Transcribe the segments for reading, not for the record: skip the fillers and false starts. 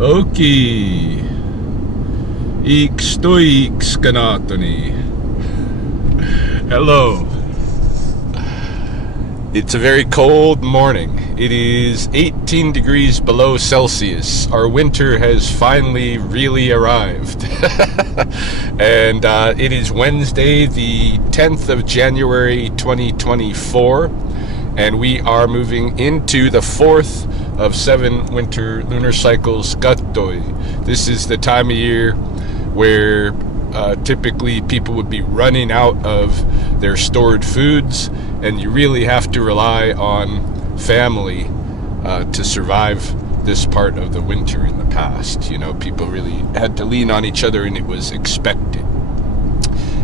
Oki. Stoiks kanatoni. Hello. It's a very cold morning. It is 18 degrees below Celsius. Our winter has finally really arrived. And it is Wednesday, the 10th of January, 2024. And we are moving into the fourth of 7 winter lunar cycles, Gattoi. This is the time of year where typically people would be running out of their stored foods, and you really have to rely on family to survive this part of the winter in the past. You know, people really had to lean on each other, and it was expected.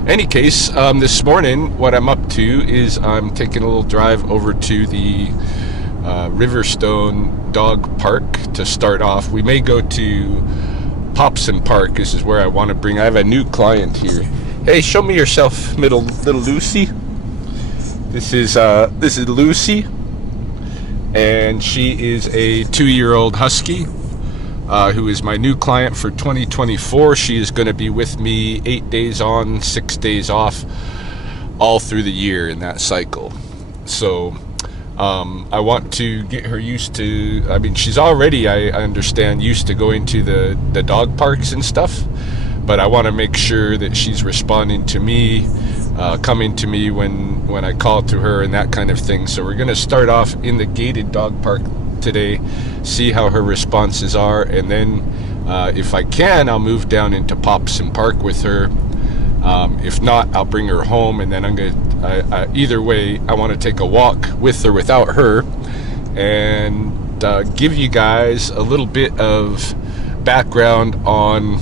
Any case, this morning, what I'm up to is I'm taking a little drive over to the Riverstone Dog Park to start off. We may go to Popson Park. This is where I want to bring. I have a new client here. Hey, show me yourself, little Lucy. This is Lucy, and she is a 2-year-old husky who is my new client for 2024. She is going to be with me 8 days on, 6 days off, all through the year in that cycle. So I want to get her used to, I mean, she's already, I understand, used to going to the dog parks and stuff, but I want to make sure that she's responding to me, coming to me when I call to her and that kind of thing. So we're going to start off in the gated dog park today, see how her responses are, and then if I can, I'll move down into Popson Park with her. If not, I'll bring her home, and then I'm going to, either way, I want to take a walk with or without her and give you guys a little bit of background on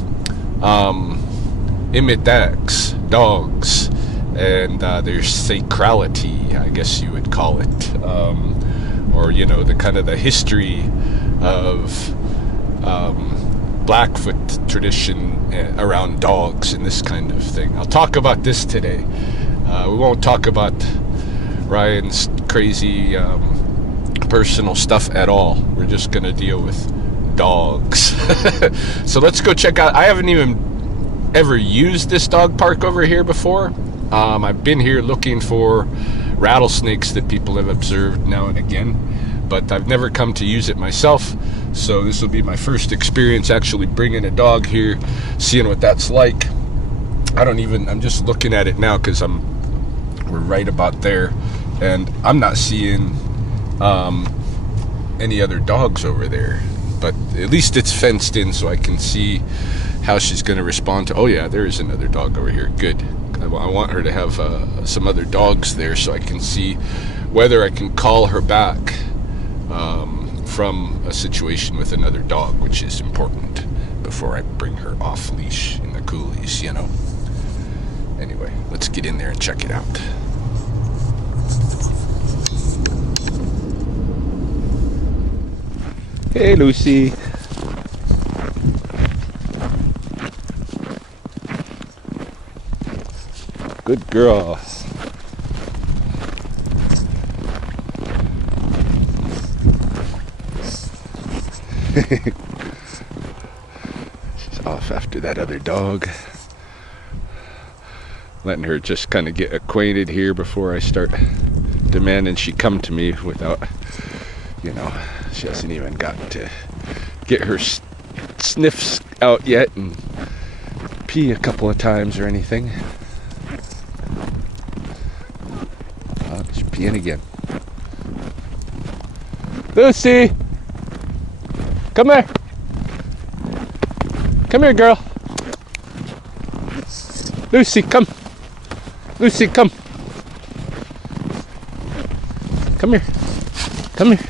Imidex dogs and their sacrality, I guess you would call it, or, you know, the kind of the history of Blackfoot tradition around dogs and this kind of thing. I'll talk about this today. We won't talk about Ryan's crazy personal stuff at all. We're just going to deal with dogs. So let's go check out. I haven't even ever used this dog park over here before. I've been here looking for rattlesnakes that people have observed now and again, but I've never come to use it myself. So this will be my first experience actually bringing a dog here, seeing what that's like. I'm just looking at it now because we're right about there, and I'm not seeing any other dogs over there, but at least it's fenced in so I can see how she's going to respond to. Oh yeah, there is another dog over here. Good. I want her to have some other dogs there so I can see whether I can call her back from a situation with another dog, which is important before I bring her off leash in the coolies, you know. Anyway, let's get in there and check it out. Hey, Lucy. Good girl. She's off after that other dog. Letting her just kind of get acquainted here before I start demanding she come to me without, you know, she hasn't even gotten to get her sniffs out yet and pee a couple of times or anything. She's peeing again. Lucy! Come here! Come here, girl! Lucy, come! Lucy, come! Come here! Come here!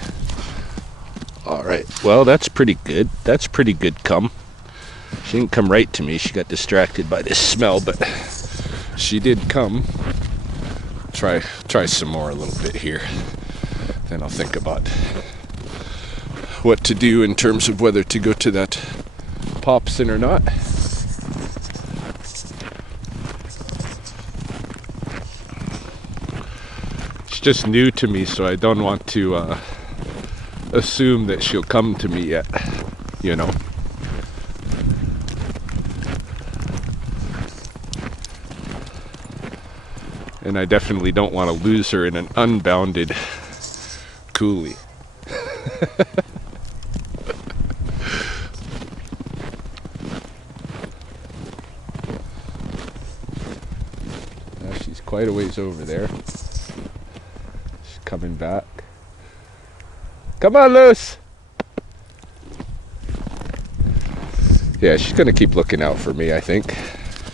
Alright, well, that's pretty good. That's pretty good come. She didn't come right to me. She got distracted by this smell, but she did come. Try some more a little bit here. Then I'll think about what to do in terms of whether to go to that Popson or not. It's just new to me, so I don't want to assume that she'll come to me yet, you know. And I definitely don't want to lose her in an unbounded coulee. Now she's quite a ways over there. She's coming back. Come on, Luce! Yeah, she's gonna keep looking out for me, I think.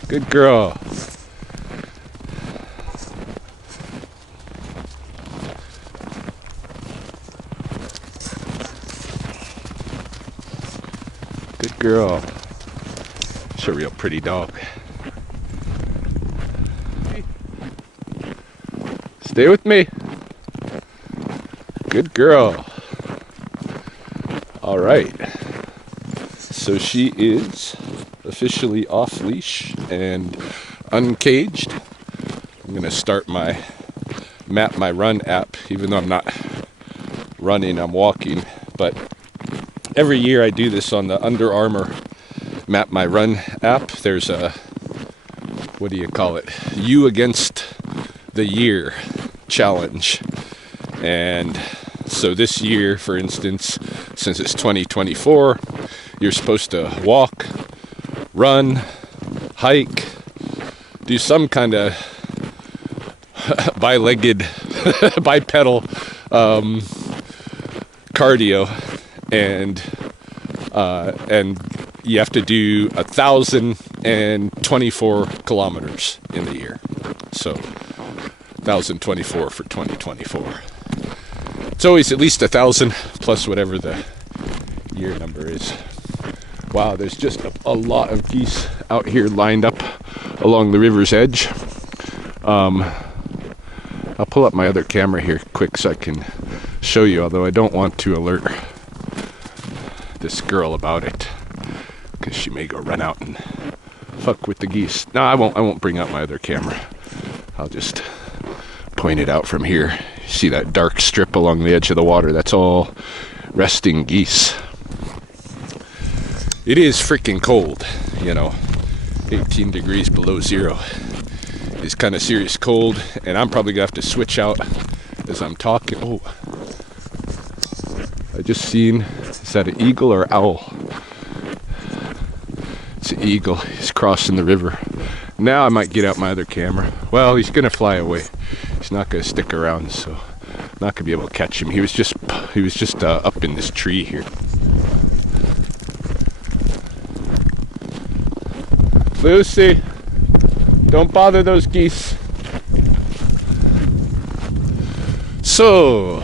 Good girl. Good girl. She's a real pretty dog. Stay with me. Good girl. All right. So she is officially off leash and uncaged. I'm gonna start my Map My Run app, even though I'm not running, I'm walking. But every year I do this on the Under Armour Map My Run app. There's a, what do you call it? You Against the Year challenge. And so this year, for instance, since it's 2024, you're supposed to walk, run, hike, do some kind of bi-legged, bipedal cardio, and you have to do 1,024 kilometers in the year. So 1,024 for 2024. It's always at least 1,000 plus whatever the year number is. Wow, there's just a lot of geese out here lined up along the river's edge. I'll pull up my other camera here quick so I can show you, although I don't want to alert this girl about it, because she may go run out and fuck with the geese. No, I won't bring out my other camera. I'll just point it out from here. See that dark strip along the edge of the water? That's all resting geese. It is freaking cold, you know. 18 degrees below zero is kind of serious cold, and I'm probably gonna have to switch out as I'm talking. Oh, I just seen, is that an eagle or owl? It's an eagle. He's crossing the river. Now I might get out my other camera. Well, he's gonna fly away. He's not gonna stick around, so I'm not gonna be able to catch him. He was just up in this tree here. Lucy, don't bother those geese. So,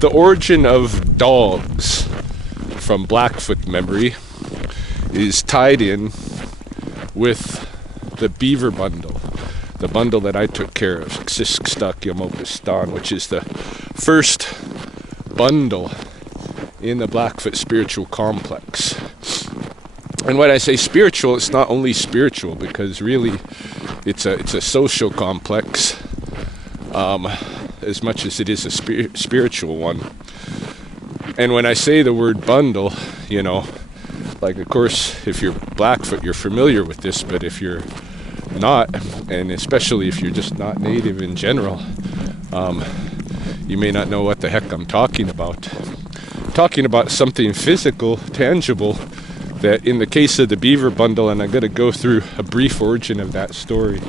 the origin of dogs from Blackfoot memory is tied in with the Beaver bundle, the bundle that I took care of, which is the first bundle in the Blackfoot spiritual complex. And when I say spiritual, it's not only spiritual, because really it's a social complex as much as it is a spiritual one. And when I say the word bundle, you know, like, of course, if you're Blackfoot, you're familiar with this, but if you're not, and especially if you're just not native in general, you may not know what the heck I'm talking about. I'm talking about something physical, tangible, that in the case of the Beaver bundle, and I'm going to go through a brief origin of that story.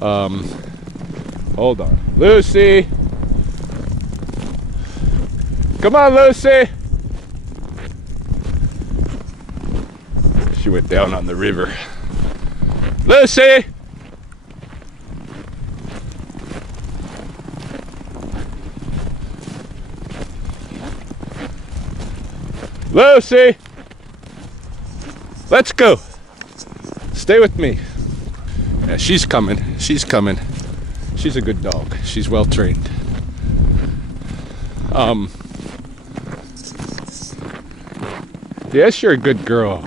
Hold on. Lucy! Come on, Lucy! She went down on the river. Lucy! Lucy! Let's go! Stay with me. Yeah, she's coming. She's coming. She's a good dog. She's well trained. Yes, you're a good girl.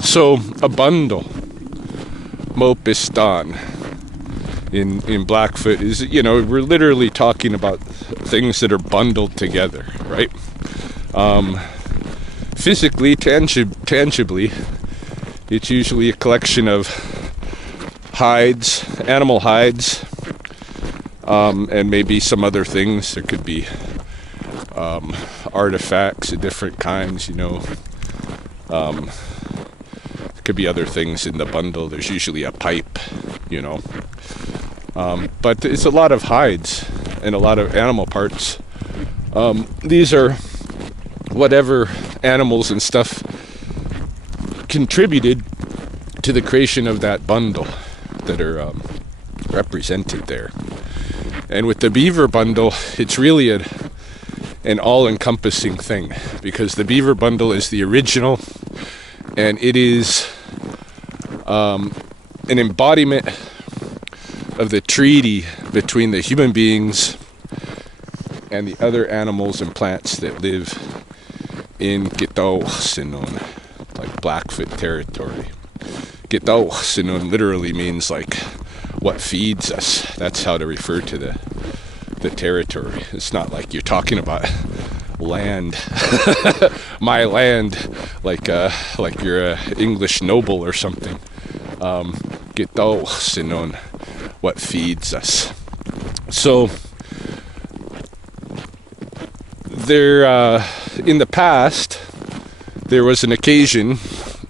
So, a bundle, Mopistan, in Blackfoot is, you know, we're literally talking about things that are bundled together, right? Physically, tangibly, it's usually a collection of hides, animal hides, and maybe some other things. There could be artifacts of different kinds, you know. There could be other things in the bundle. There's usually a pipe, you know. But it's a lot of hides and a lot of animal parts. These are whatever animals and stuff contributed to the creation of that bundle that are represented there. And with the beaver bundle, it's really an all-encompassing thing, because the beaver bundle is the original, and it is an embodiment of the treaty between the human beings and the other animals and plants that live in Gitawsinon, like Blackfoot territory. Gitawsinon literally means like what feeds us. That's how to refer to the territory. It's not like you're talking about land, my land, like you're a English noble or something. Gitawsinon, what feeds us. So there, in the past, there was an occasion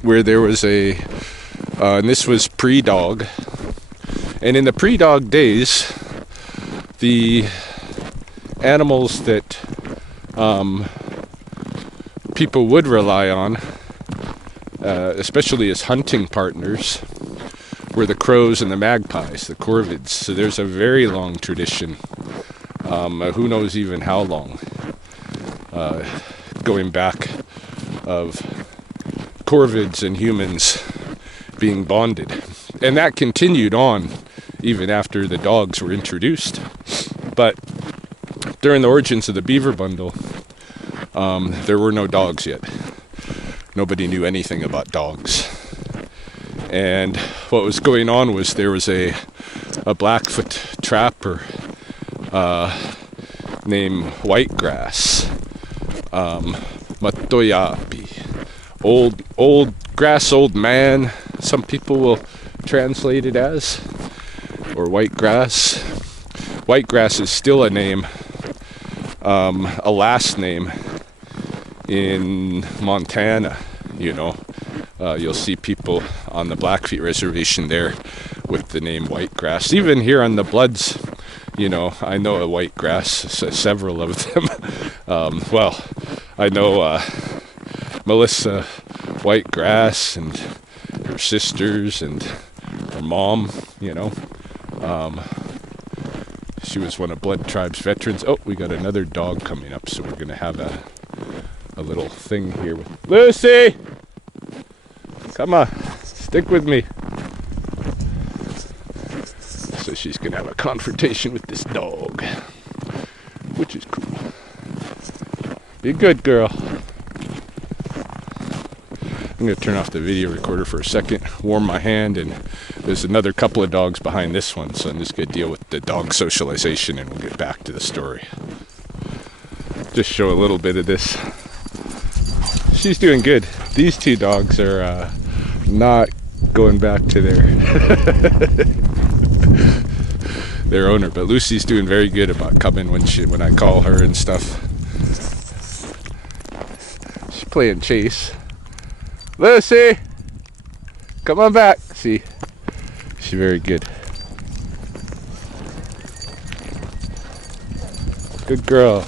where there was and this was pre-dog, and in the pre-dog days, the animals that people would rely on, especially as hunting partners, were the crows and the magpies, the corvids. So there's a very long tradition, who knows even how long, going back, of corvids and humans being bonded. And that continued on even after the dogs were introduced. But during the origins of the beaver bundle, there were no dogs yet. Nobody knew anything about dogs. And what was going on was there was a Blackfoot trapper named Whitegrass, Matoyapi, old grass, old man, some people will translate it as, or Whitegrass. Whitegrass is still a name, a last name in Montana, you know. You'll see people on the Blackfeet reservation there with the name Whitegrass. Even here on the Bloods, you know, I know a Whitegrass, several of them. Well, I know Melissa Whitegrass and her sisters and her mom, you know. She was one of Blood Tribe's veterans. Oh, we got another dog coming up, so we're going to have a little thing here with Lucy! Come on, stick with me. So she's going to have a confrontation with this dog, which is cool. Be a good girl. I'm going to turn off the video recorder for a second, warm my hand, and there's another couple of dogs behind this one, so I'm just going to deal with the dog socialization and we'll get back to the story. Just show a little bit of this. She's doing good. These two dogs are not going back to their owner, but Lucy's doing very good about coming when I call her and stuff. She's playing chase. Lucy, come on back. See, she's very good. Good girl.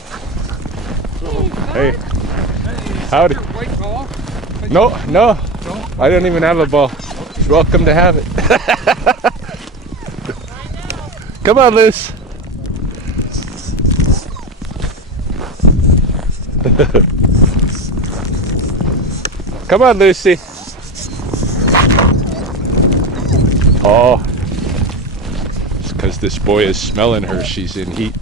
Hey, howdy. No, I don't even have a ball. You're welcome to have it. Come on, Liz. Come on, Lucy. Oh, it's because this boy is smelling her. She's in heat.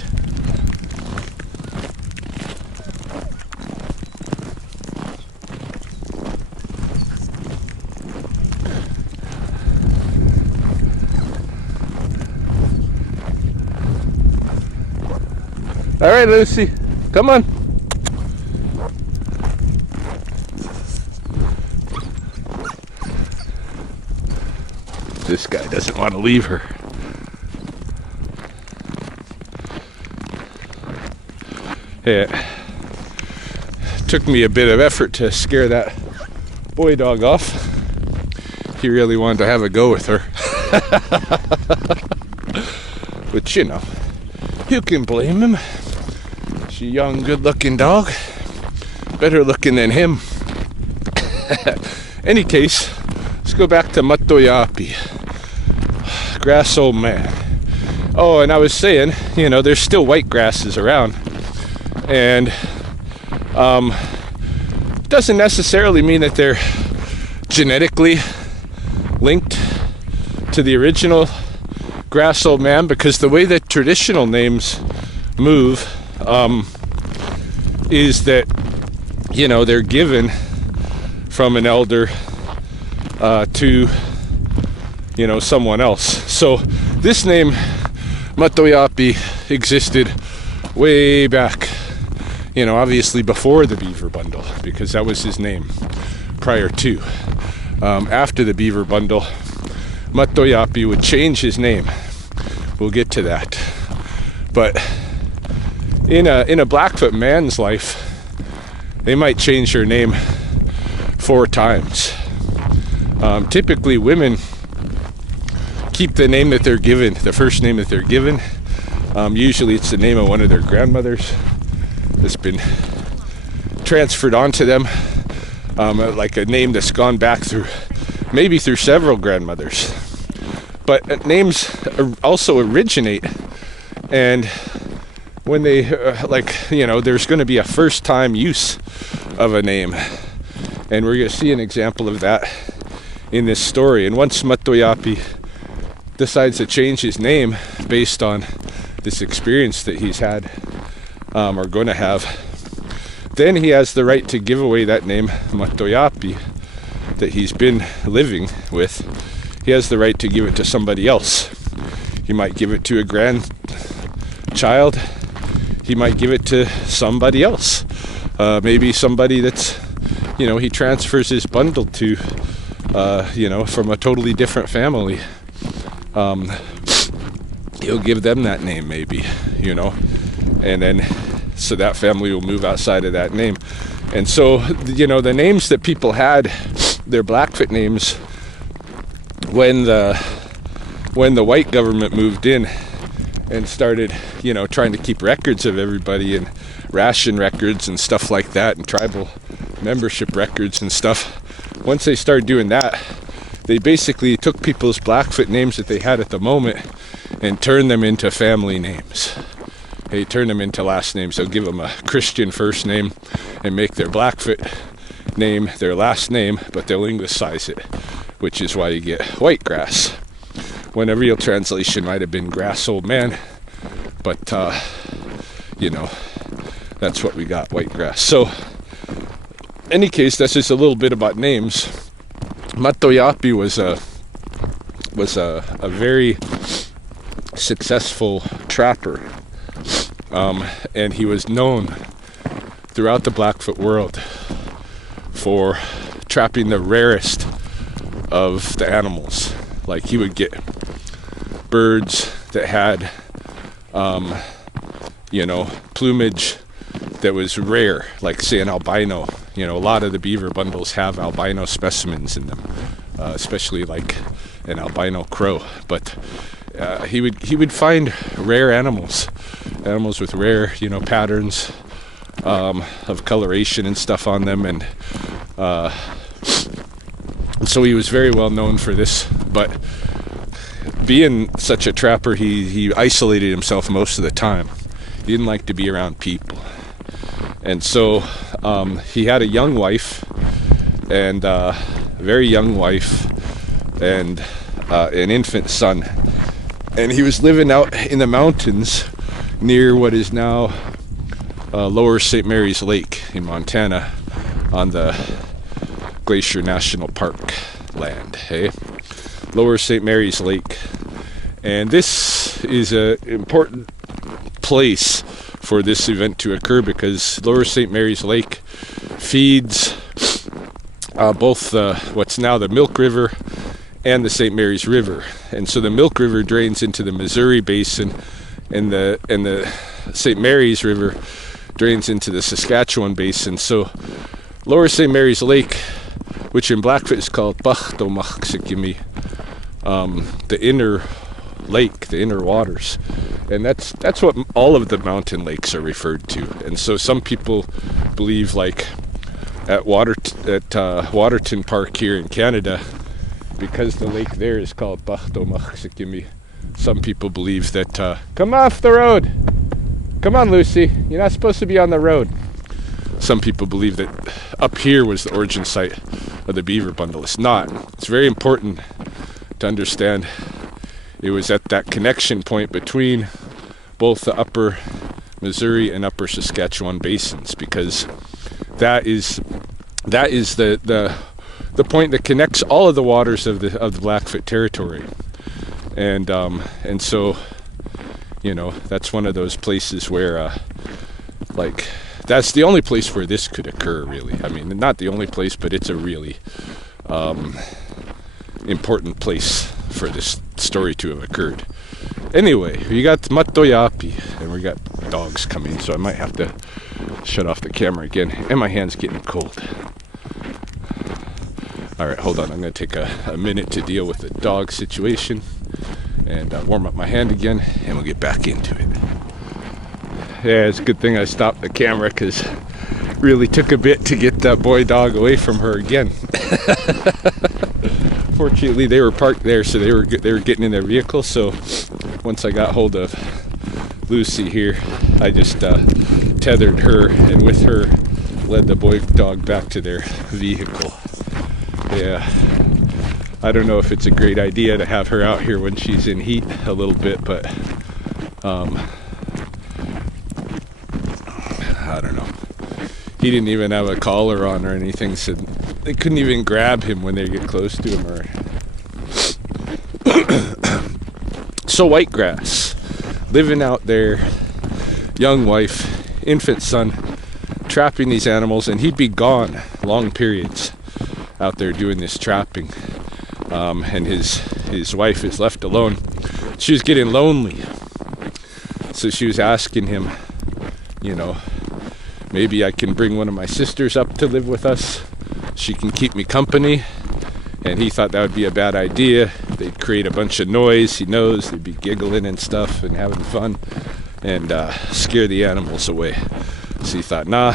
All right, Lucy, come on. This guy doesn't want to leave her. Yeah. Took me a bit of effort to scare that boy dog off. He really wanted to have a go with her. But you know, who can blame him? She's a young, good-looking dog. Better looking than him. Any case, let's go back to Matoyapi. Grass old man. Oh, and I was saying, you know, there's still white grasses around. And doesn't necessarily mean that they're genetically linked to the original grass old man, because the way that traditional names move is that, you know, they're given from an elder to, you know, someone else. So this name Matoyapi existed way back, you know, obviously before the Beaver bundle, because that was his name prior to. After the Beaver bundle, Matoyapi would change his name. We'll get to that. But in a Blackfoot man's life, they might change their name 4 times. Typically women keep the name that they're given, the first name that they're given. Usually it's the name of one of their grandmothers that's been transferred onto them, like a name that's gone back through, maybe through several grandmothers. But names also originate, and when they, like, you know, there's going to be a first time use of a name, and we're going to see an example of that in this story. And once Matoyapi decides to change his name based on this experience that he's had, or going to have, then he has the right to give away that name Matoyapi that he's been living with. He has the right to give it to somebody else. He might give it to a grandchild. He might give it to somebody else. Maybe somebody that's, you know, he transfers his bundle to, you know, from a totally different family. He'll give them that name, maybe, you know, and then so that family will move outside of that name. And so, you know, the names that people had, their Blackfoot names, when the white government moved in and started, you know, trying to keep records of everybody, and ration records and stuff like that, and tribal membership records and stuff, once they started doing that, they basically took people's Blackfoot names that they had at the moment and turned them into family names. They turn them into last names. They'll give them a Christian first name and make their Blackfoot name their last name, but they'll Englishsize it, which is why you get white grass, when a real translation might have been grass old man. But, you know, that's what we got, white grass. So, any case, that's just a little bit about names. Matoyapi was a very successful trapper, and he was known throughout the Blackfoot world for trapping the rarest of the animals. Like, he would get birds that had, you know, plumage that was rare, like say an albino. You know, a lot of the beaver bundles have albino specimens in them, especially like an albino crow. But he would find rare animals with rare, you know, patterns of coloration and stuff on them, and so he was very well known for this. But being such a trapper, he isolated himself most of the time. He didn't like to be around people. And so he had a young wife, and a very young wife, and an infant son. And he was living out in the mountains near what is now Lower St. Mary's Lake in Montana, on the Glacier National Park land, hey? Lower St. Mary's Lake. And this is an important place for this event to occur, because Lower St. Mary's Lake feeds both what's now the Milk River and the St. Mary's River. And so the Milk River drains into the Missouri Basin, and the St. Mary's River drains into the Saskatchewan Basin. So Lower St. Mary's Lake, which in Blackfoot is called Bachtomachsikimi, the inner lake, the inner waters. And that's what all of the mountain lakes are referred to. And so some people believe, like at Waterton Park here in Canada, because the lake there is called Bachtomachsikimi, some people believe that come off the road, come on Lucy, you're not supposed to be on the road. Some people believe that up here was the origin site of the beaver bundle. It's not. It's very important to understand it was at that connection point between both the upper Missouri and upper Saskatchewan basins, because that is the point that connects all of the waters of the Blackfoot territory. And so, you know, that's one of those places where like that's the only place where this could occur, really. I mean, not the only place, but it's a really important place for this story to have occurred. Anyway, we got Matoyapi, and we got dogs coming, so I might have to shut off the camera again, and my hand's getting cold. Alright, hold on, I'm going to take a minute to deal with the dog situation and warm up my hand again, and we'll get back into it. Yeah, it's a good thing I stopped the camera, because it really took a bit to get that boy dog away from her again. Fortunately, they were parked there, so they were getting in their vehicle. So once I got hold of Lucy here, I just tethered her, and with her led the boy dog back to their vehicle. Yeah, I don't know if it's a great idea to have her out here when she's in heat a little bit, but I don't know. He didn't even have a collar on or anything, so they couldn't even grab him when they get close to him. So Whitegrass, living out there, young wife, infant son, trapping these animals, and he'd be gone long periods out there doing this trapping. And his wife is left alone. She was getting lonely, so she was asking him, you know, maybe I can bring one of my sisters up to live with us. She can keep me company. And he thought that would be a bad idea. They'd create a bunch of noise, he knows. They'd be giggling and stuff and having fun, and scare the animals away. So he thought, nah,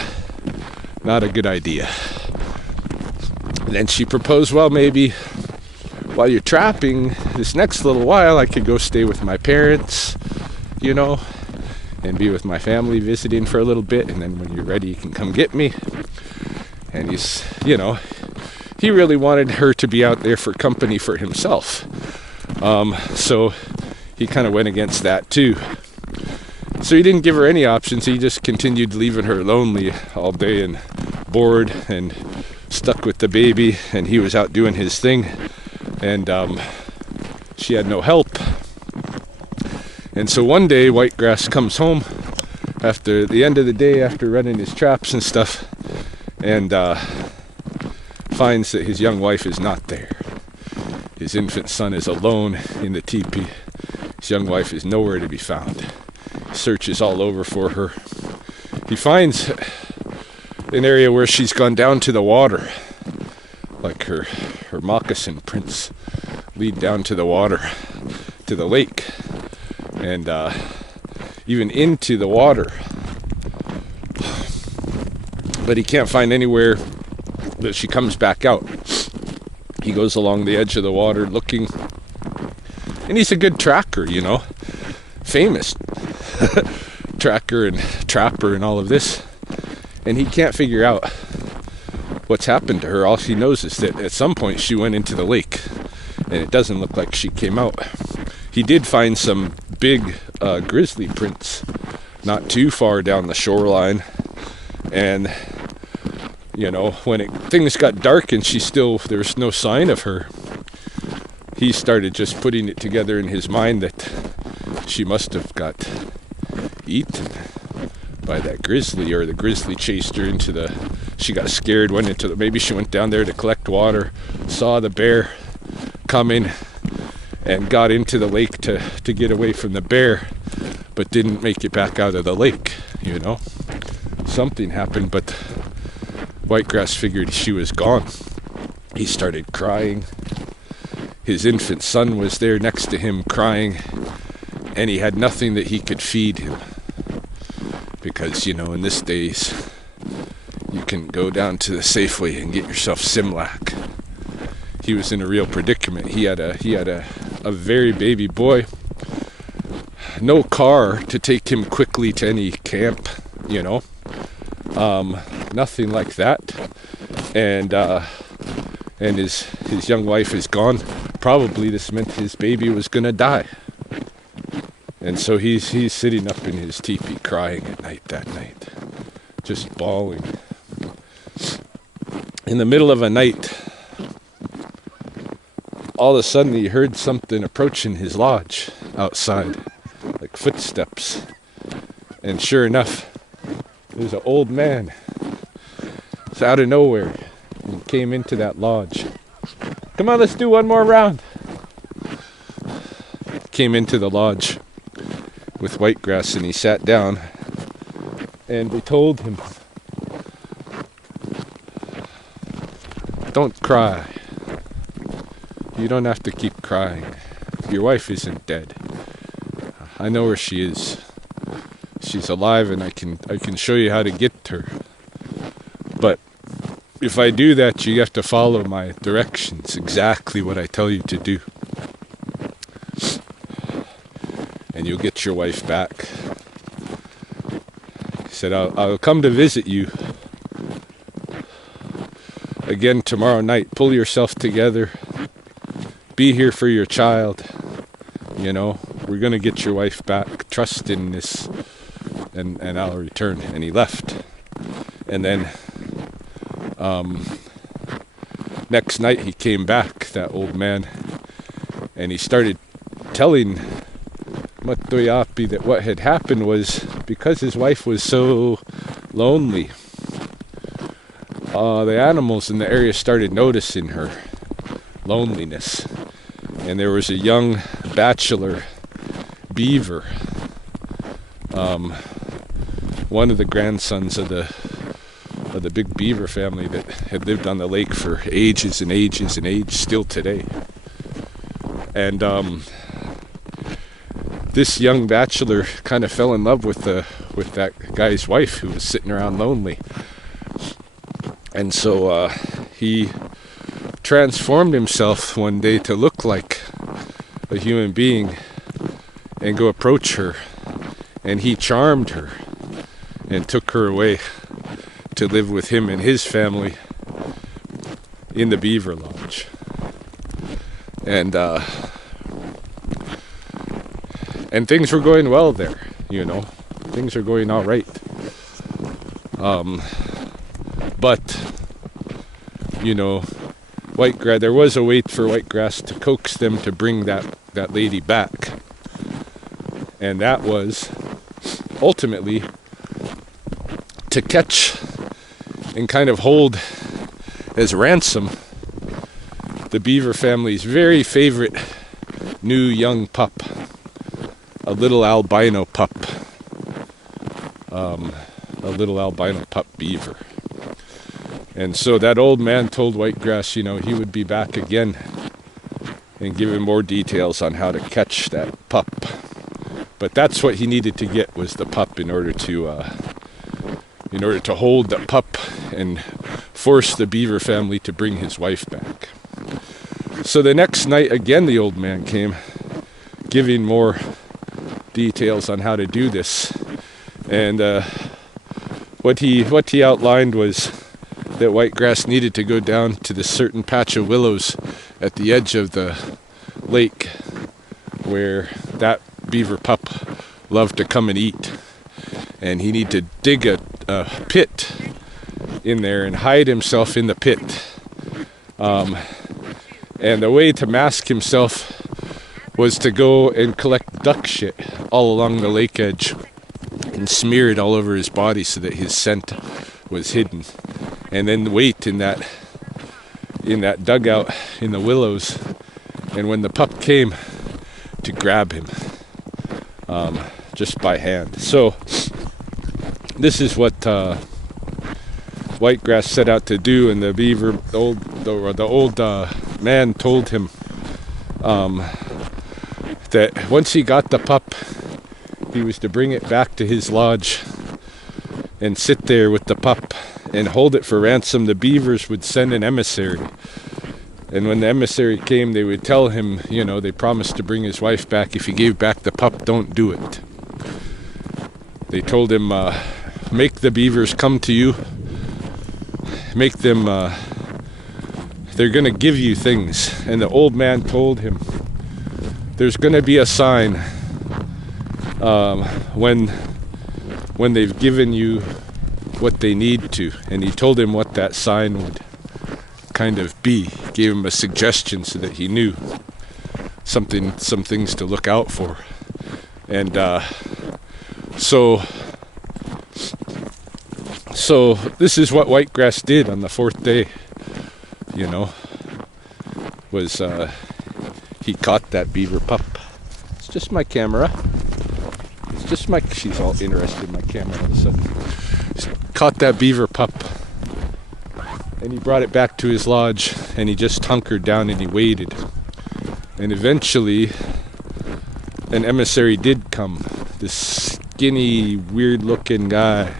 not a good idea. And then she proposed, well, maybe while you're trapping this next little while, I could go stay with my parents, you know, and be with my family visiting for a little bit, and then when you're ready you can come get me. And he's, you know, he really wanted her to be out there for company for himself. So he kind of went against that too. So he didn't give her any options. He just continued leaving her lonely all day and bored and stuck with the baby, and he was out doing his thing, and she had no help. And so one day Whitegrass comes home after the end of the day, after running his traps and stuff, and finds that his young wife is not there. His infant son is alone in the teepee. His young wife is nowhere to be found. He searches all over for her. He finds an area where she's gone down to the water, like her moccasin prints lead down to the water, to the lake, and even into the water. But he can't find anywhere that she comes back out. He goes along the edge of the water looking, and he's a good tracker, you know, famous tracker and trapper and all of this, and he can't figure out what's happened to her. All she knows is that at some point she went into the lake, and it doesn't look like she came out. He did find some big grizzly prints not too far down the shoreline, and you know, when things got dark and there was no sign of her, he started just putting it together in his mind that she must have got eaten by that grizzly, or the grizzly chased her into the, she got scared, went into the, maybe she went down there to collect water, saw the bear coming, and got into the lake to get away from the bear, but didn't make it back out of the lake, you know. Something happened, but Whitegrass figured she was gone. He started crying. His infant son was there next to him crying, and he had nothing that he could feed him. Because, you know, in this days, you can go down to the Safeway and get yourself Simlac. He was in a real predicament. He had a very baby boy. No car to take him quickly to any camp, you know. Nothing like that. And his young wife is gone. Probably this meant his baby was gonna die. And so he's sitting up in his teepee crying at night that night, just bawling. In the middle of a night, all of a sudden he heard something approaching his lodge outside, like footsteps. And sure enough, it was an old man. It's out of nowhere. And came into that lodge. Come on, let's do one more round. Came into the lodge with Whitegrass, and he sat down, and we told him, don't cry. You don't have to keep crying. Your wife isn't dead. I know where she is. She's alive, and I can show you how to get her. But if I do that, you have to follow my directions, exactly what I tell you to do. And you'll get your wife back. He said, I'll come to visit you again tomorrow night. Pull yourself together. Be here for your child. You know, we're going to get your wife back. Trust in this, and I'll return. And he left. And then next night he came back, that old man, and he started telling Matoyapi that what had happened was because his wife was so lonely, the animals in the area started noticing her loneliness. And there was a young bachelor beaver, one of the grandsons of the big beaver family that had lived on the lake for ages and ages and ages, still today. And this young bachelor kind of fell in love with that guy's wife, who was sitting around lonely. And so he transformed himself one day to look like a human being and go approach her. And he charmed her and took her away to live with him and his family in the Beaver Lodge. And things were going well there, you know. Things are going all right. But, you know, Whitegrass, there was a way for Whitegrass to coax them to bring that lady back. And that was ultimately to catch and kind of hold as ransom the Beaver family's very favorite new young pup, a little albino pup beaver. And so that old man told Whitegrass, you know, he would be back again and give him more details on how to catch that pup. But that's what he needed to get, was the pup, in order to hold the pup and force the Beaver family to bring his wife back. So the next night, again, the old man came, giving more details on how to do this. And what he outlined was that Whitegrass needed to go down to this certain patch of willows at the edge of the lake where that beaver pup loved to come and eat. And he needed to dig a pit in there and hide himself in the pit. And the way to mask himself was to go and collect duck shit all along the lake edge and smear it all over his body so that his scent was hidden, and then wait in that dugout in the willows, and when the pup came, to grab him just by hand. So this is what Whitegrass set out to do, and the beaver, the old man told him that once he got the pup, he was to bring it back to his lodge and sit there with the pup and hold it for ransom. The beavers would send an emissary, and when the emissary came, they would tell him, they promised to bring his wife back. If he gave back the pup, don't do it. They told him, make the beavers come to you. Make them, they're going to give you things. And the old man told him, there's going to be a sign when they've given you what they need to. And he told him what that sign would kind of be. Gave him a suggestion so that he knew some things to look out for. And so this is what Whitegrass did on the fourth day, was he caught that beaver pup. It's just my camera. She's all interested in my camera all of a sudden. Just caught that beaver pup, and he brought it back to his lodge, and he just hunkered down and he waited. And eventually an emissary did come. This skinny, weird-looking guy,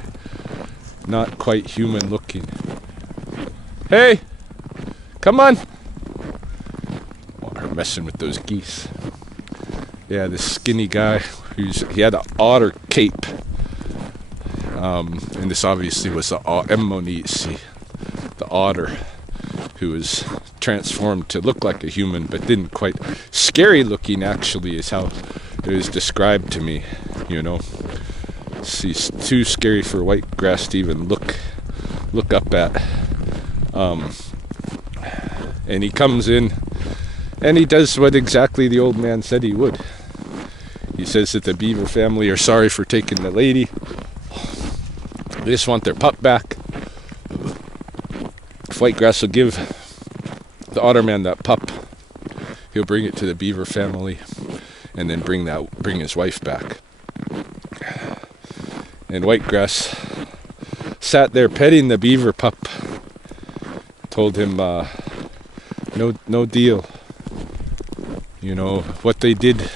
not quite human-looking. Hey, come on! Oh, they're messing with those geese. Yeah, this skinny guy, he had an otter cape. And this obviously was the Emmonisi, the otter, who was transformed to look like a human, but didn't quite. Scary looking, actually, is how it was described to me, He's too scary for Whitegrass to even look up at. And he comes in, and he does what exactly the old man said he would. He says that the Beaver family are sorry for taking the lady. They just want their pup back. If Whitegrass will give the otter man that pup, he'll bring it to the Beaver family, and then bring his wife back. And Whitegrass sat there petting the beaver pup. Told him, no deal. What they did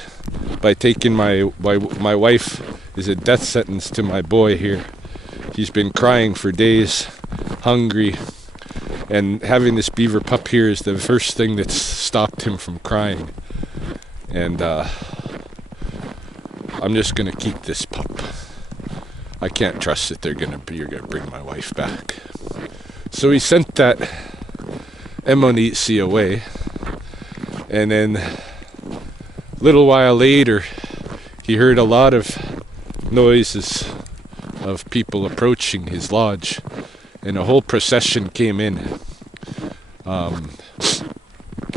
by taking my wife is a death sentence to my boy here. He's been crying for days, hungry, and having this beaver pup here is the first thing that's stopped him from crying. And I'm just gonna keep this pup. I can't trust that you're gonna bring my wife back. So he sent that Emmonisi away, and then a little while later, he heard a lot of noises of people approaching his lodge, and a whole procession came in. And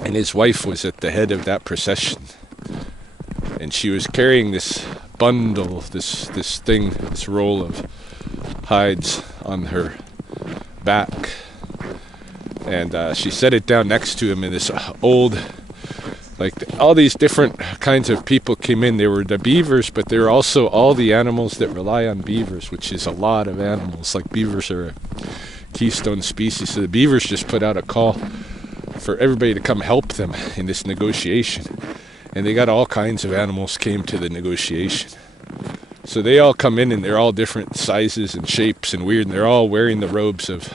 his wife was at the head of that procession, and she was carrying this bundle, this roll of hides on her back, and she set it down next to him. And this old, all these different kinds of people came in. They were the beavers, but they were also all the animals that rely on beavers, which is a lot of animals. Like, beavers are a keystone species, so the beavers just put out a call for everybody to come help them in this negotiation. And they got all kinds of animals came to the negotiation. So they all come in, and they're all different sizes and shapes and weird, and they're all wearing the robes of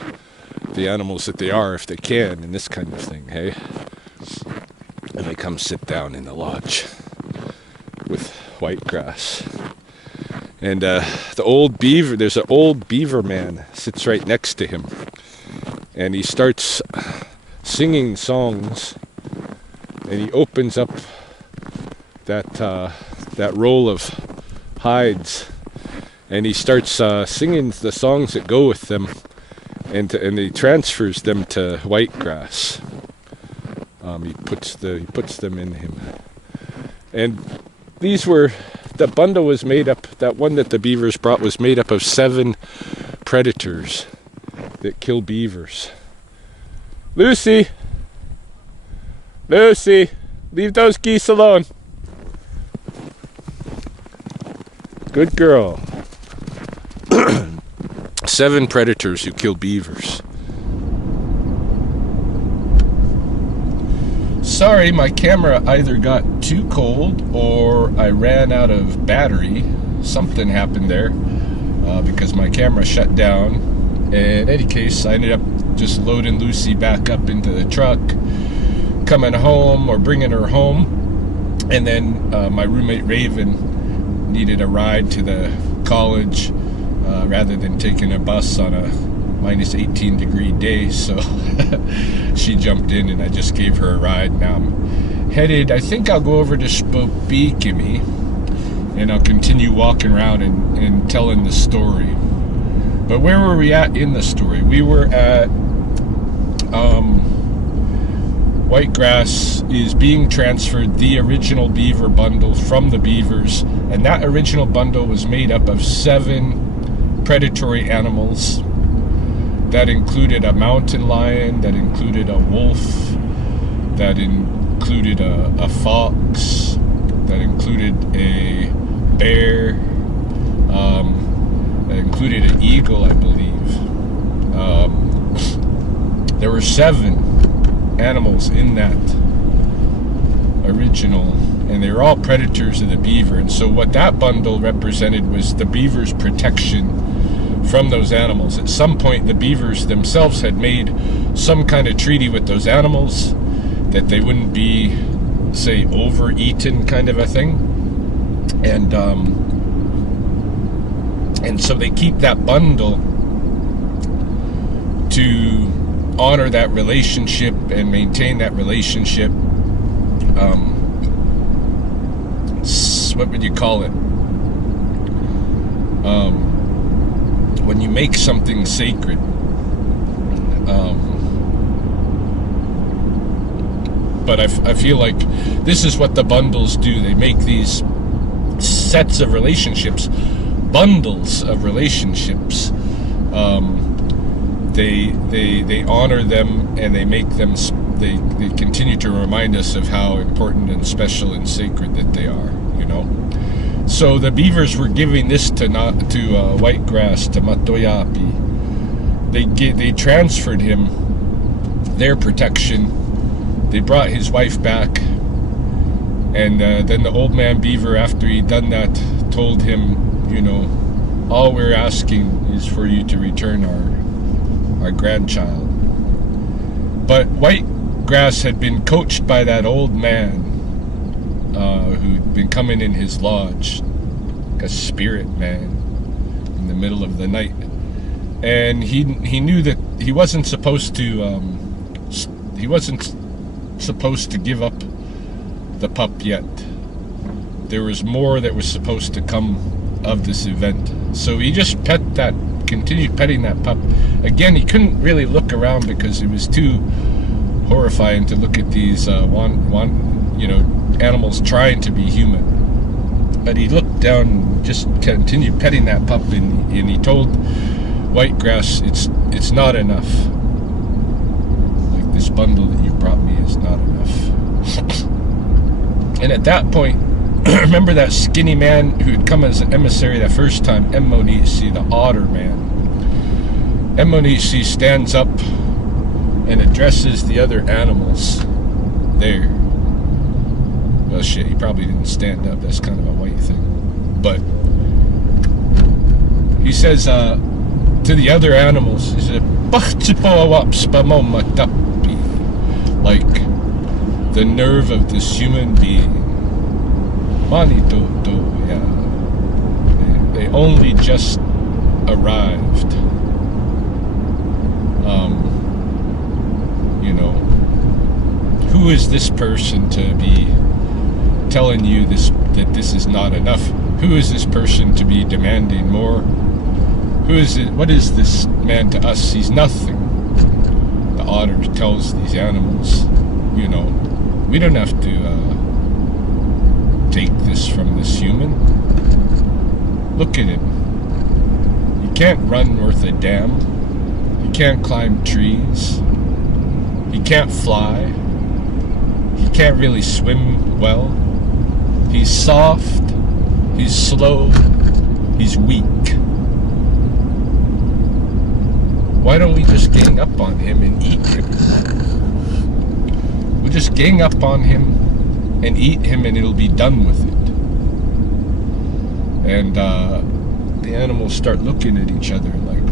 the animals that they are, if they can, and this kind of thing, hey? And they come sit down in the lodge with Whitegrass. And the old beaver, there's an old beaver man sits right next to him. And he starts singing songs, and he opens up that roll of hides, and he starts singing the songs that go with them, and he transfers them to Whitegrass. He puts them in him, and these were the bundle was made up, that one that the beavers brought was made up of 7 predators that kill beavers. Lucy! Lucy! Leave those geese alone. Good girl. 7 predators who kill beavers. Sorry, my camera either got too cold or I ran out of battery. Something happened there because my camera shut down. In any case, I ended up just loading Lucy back up into the truck, coming home or bringing her home. And then my roommate Raven needed a ride to the college rather than taking a bus on a minus 18 degree day, so she jumped in and I just gave her a ride. Now I'm headed, I think I'll go over to Spokane and I'll continue walking around and telling the story. But where were we at in the story? We were at Whitegrass is being transferred the original beaver bundle from the beavers, and that original bundle was made up of 7 predatory animals. That included a mountain lion, that included a wolf, that included a fox, that included a bear, that included an eagle, I believe. There were 7 animals in that original, and they were all predators of the beaver. And so what that bundle represented was the beaver's protection from those animals. At some point, the beavers themselves had made some kind of treaty with those animals that they wouldn't be, say, overeaten, kind of a thing. And so they keep that bundle to honor that relationship and maintain that relationship. What would you call it? When you make something sacred, but I feel like this is what the bundles do. They make these sets of relationships, bundles of relationships. They honor them, and they make them. They continue to remind us of how important and special and sacred that they are. You know. So the beavers were giving this to Whitegrass, to Matoyapi. They transferred him their protection. They brought his wife back, and then the old man beaver, after he'd done that, told him, you know, all we're asking is for you to return our grandchild. But Whitegrass had been coached by that old man who'd been coming in his lodge, like a spirit man, in the middle of the night. And he knew that he wasn't supposed to give up the pup yet. There was more that was supposed to come of this event. So he just continued petting that pup. Again, he couldn't really look around because it was too horrifying to look at these animals trying to be human. But he looked down and just continued petting that pup, and he told Whitegrass, it's not enough. Like, this bundle that you brought me is not enough. And at that point, remember that skinny man who had come as an emissary that first time, Emonisi, the otter man. Emonisi stands up and addresses the other animals there. Well, shit, he probably didn't stand up. That's kind of a white thing. But he says to the other animals, he said, like the nerve of this human being. Yeah. They only just arrived. Who is this person to be telling you that this is not enough? Who is this person to be demanding more? Who is it? What is this man to us? He's nothing. The otter tells these animals, we don't have to take this from this human. Look at him. He can't run worth a damn. He can't climb trees. He can't fly. He can't really swim well. He's soft. He's slow. He's weak. Why don't we just gang up on him and eat him? We'll just gang up on him and eat him, and it'll be done with it. And the animals start looking at each other like,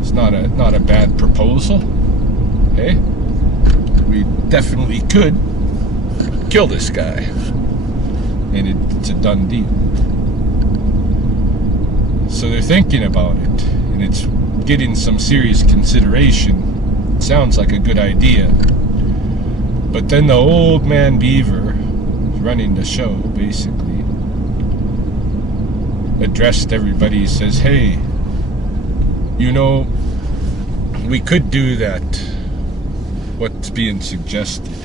it's not a bad proposal. Hey, we definitely could kill this guy, and it's a done deal. So they're thinking about it, and it's getting some serious consideration. It sounds like a good idea. But then the old man Beaver, running the show, basically, addressed everybody. He says, hey, you know, we could do that. What's being suggested?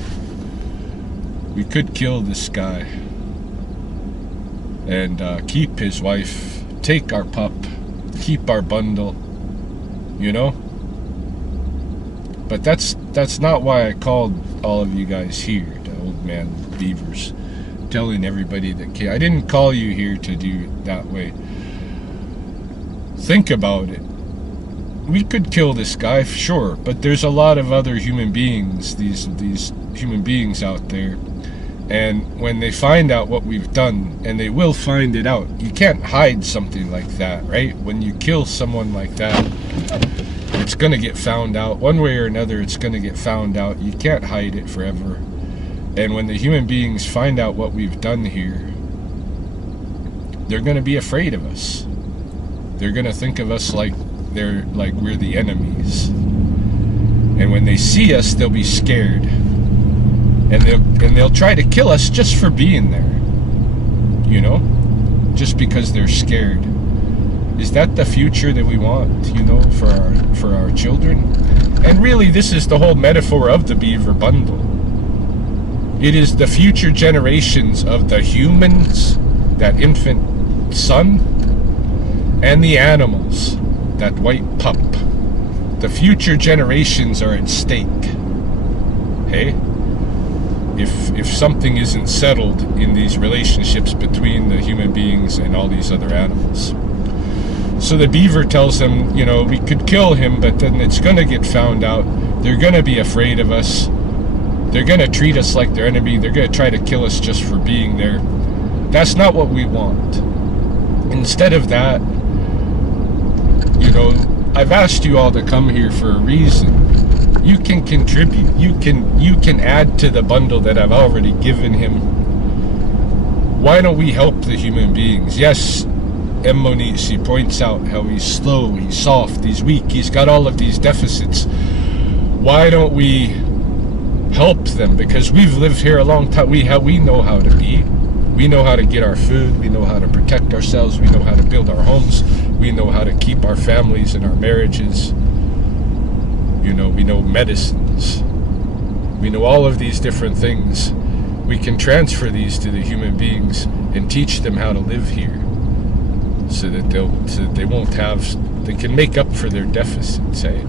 We could kill this guy and keep his wife, take our pup, keep our bundle, you know? But that's not why I called all of you guys here, the old man Beavers, telling everybody that I didn't call you here to do it that way. Think about it. We could kill this guy, sure, but there's a lot of other human beings, these human beings out there, and when they find out what we've done, and they will find it out, you can't hide something like that, right? When you kill someone like that, it's going to get found out. One way or another, it's going to get found out. You can't hide it forever. And when the human beings find out what we've done here, they're going to be afraid of us. They're going to think of us like we're the enemies. And when they see us, they'll be scared. And they'll try to kill us just for being there. You know? Just because they're scared. Is that the future that we want, you know, for our children? And really, this is the whole metaphor of the Beaver bundle. It is the future generations of the humans, that infant son, and the animals, that white pup. The future generations are at stake. Hey? If something isn't settled in these relationships between the human beings and all these other animals. So the Beaver tells them, you know, we could kill him, but then it's going to get found out. They're going to be afraid of us. They're going to treat us like their enemy. They're going to try to kill us just for being there. That's not what we want. Instead of that, you know, I've asked you all to come here for a reason. You can contribute. You can add to the bundle that I've already given him. Why don't we help the human beings? Yes, Municipal points out how he's slow, he's soft, he's weak, he's got all of these deficits. Why don't we help them? Because we've lived here a long time. We know how to be. We know how to get our food. We know how to protect ourselves. We know how to build our homes. We know how to keep our families and our marriages. You know, we know medicines. We know all of these different things. We can transfer these to the human beings and teach them how to live here. So that they can make up for their deficits, eh?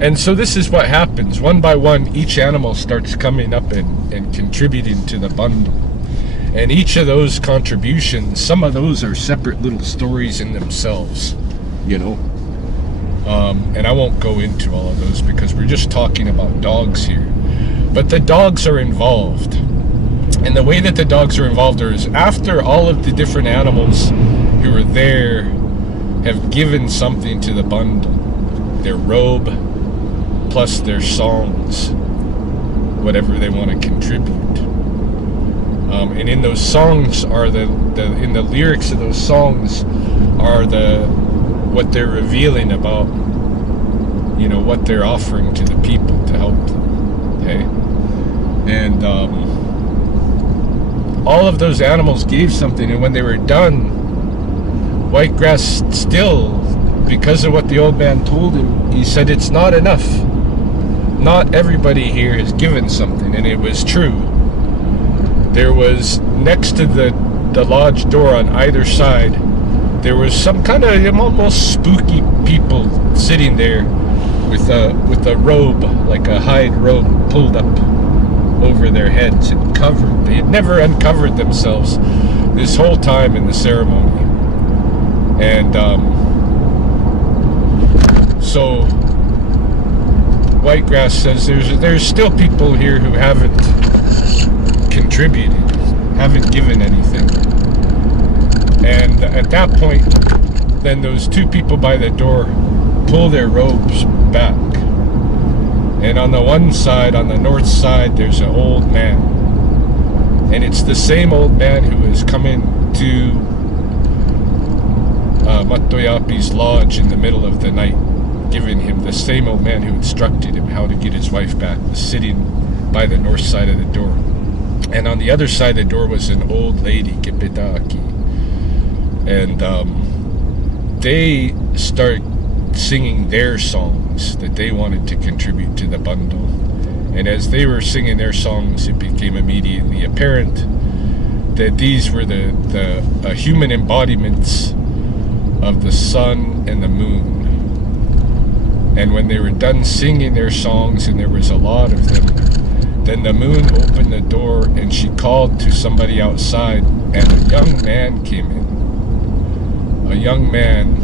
And so this is what happens. One by one, each animal starts coming up and contributing to the bundle. And each of those contributions, some of those are separate little stories in themselves, you know. And I won't go into all of those because we're just talking about dogs here. But the dogs are involved. And the way that the dogs are involved is after all of the different animals who are there have given something to the bundle, their robe plus their songs, whatever they want to contribute. And in those songs are in the lyrics of those songs are what they're revealing about, you know, what they're offering to the people to help them. Okay? And all of those animals gave something, and when they were done, Whitegrass still, because of what the old man told him, he said it's not enough. Not everybody here has given something, and it was true. There was, next to the the lodge door on either side, there was some kind of almost spooky people sitting there with a robe, like a hide robe, pulled up over their heads and covered. They had never uncovered themselves this whole time in the ceremony. And so Whitegrass says there's still people here who haven't contributed, haven't given anything. And at that point, then those two people by the door pull their robes back. And on the one side, on the north side, there's an old man. And it's the same old man who is coming to Matoyapi's lodge in the middle of the night, giving him, the same old man who instructed him how to get his wife back, was sitting by the north side of the door. And on the other side of the door was an old lady, Kepedaki. And they start singing their songs that they wanted to contribute to the bundle. And as they were singing their songs, it became immediately apparent that these were the human embodiments of the sun and the moon. And when they were done singing their songs, and there was a lot of them, then the moon opened the door and she called to somebody outside, and a young man came in. A young man,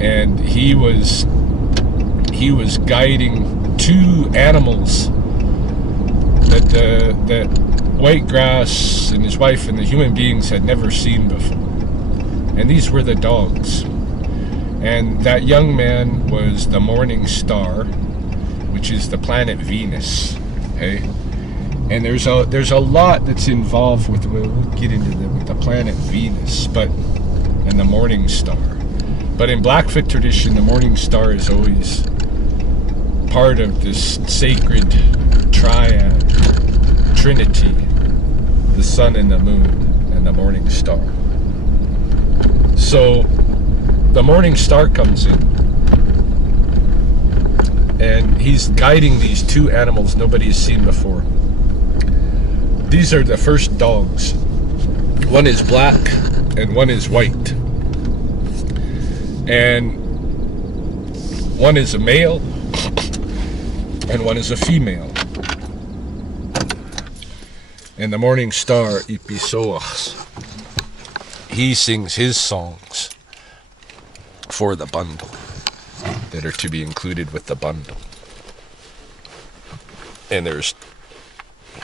and he was guiding two animals that Whitegrass and his wife and the human beings had never seen before. And these were the dogs. And that young man was the morning star, which is the planet Venus. Okay? And there's a lot that's involved with, we'll get into with the planet Venus, and the morning star. But in Blackfoot tradition, the morning star is always part of this sacred triad, trinity, the sun and the moon and the morning star. So the morning star comes in, and he's guiding these two animals nobody has seen before. These are the first dogs. One is black and one is white. And one is a male and one is a female. And the morning star, Ipisoas, he sings his songs for the bundle that are to be included with the bundle. And there's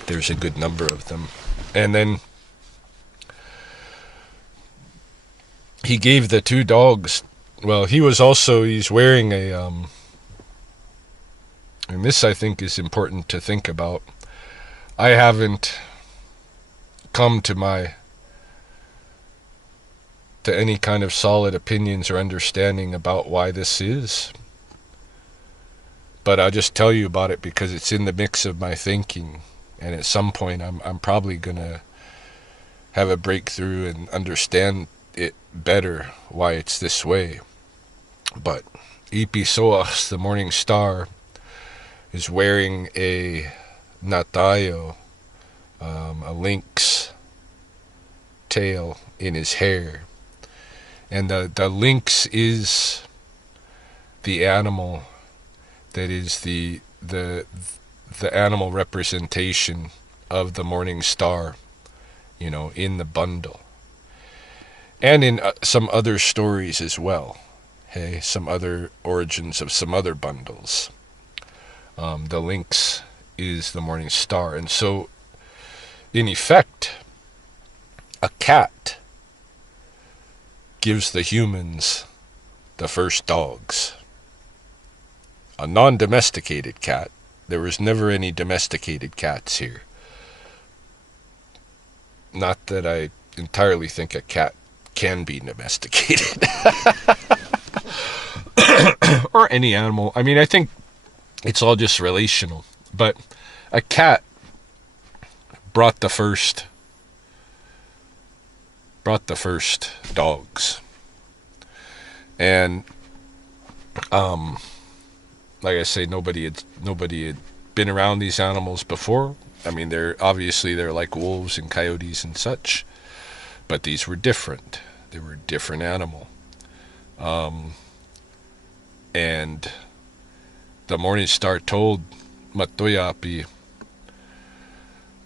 a good number of them. And then he gave the two dogs, well, he's wearing a, and this I think is important to think about. I haven't come to any kind of solid opinions or understanding about why this is. But I'll just tell you about it because it's in the mix of my thinking. And at some point I'm probably going to have a breakthrough and understand it better, why it's this way. But Ipisoas, the morning star, is wearing a natayo, a lynx tail in his hair. And the lynx is the animal that is the animal representation of the morning star, in the bundle. And in some other stories as well. Hey, some other origins of some other bundles. The lynx is the morning star. And so, in effect, a cat gives the humans the first dogs. A non-domesticated cat. There was never any domesticated cats here. Not that I entirely think a cat can be domesticated. Or any animal. I mean, I think it's all just relational. But a cat brought the first dogs. And like I say, nobody had been around these animals before. I mean, they're like wolves and coyotes and such. But these were different. They were a different animal. And the Morning Star told Matoyapi,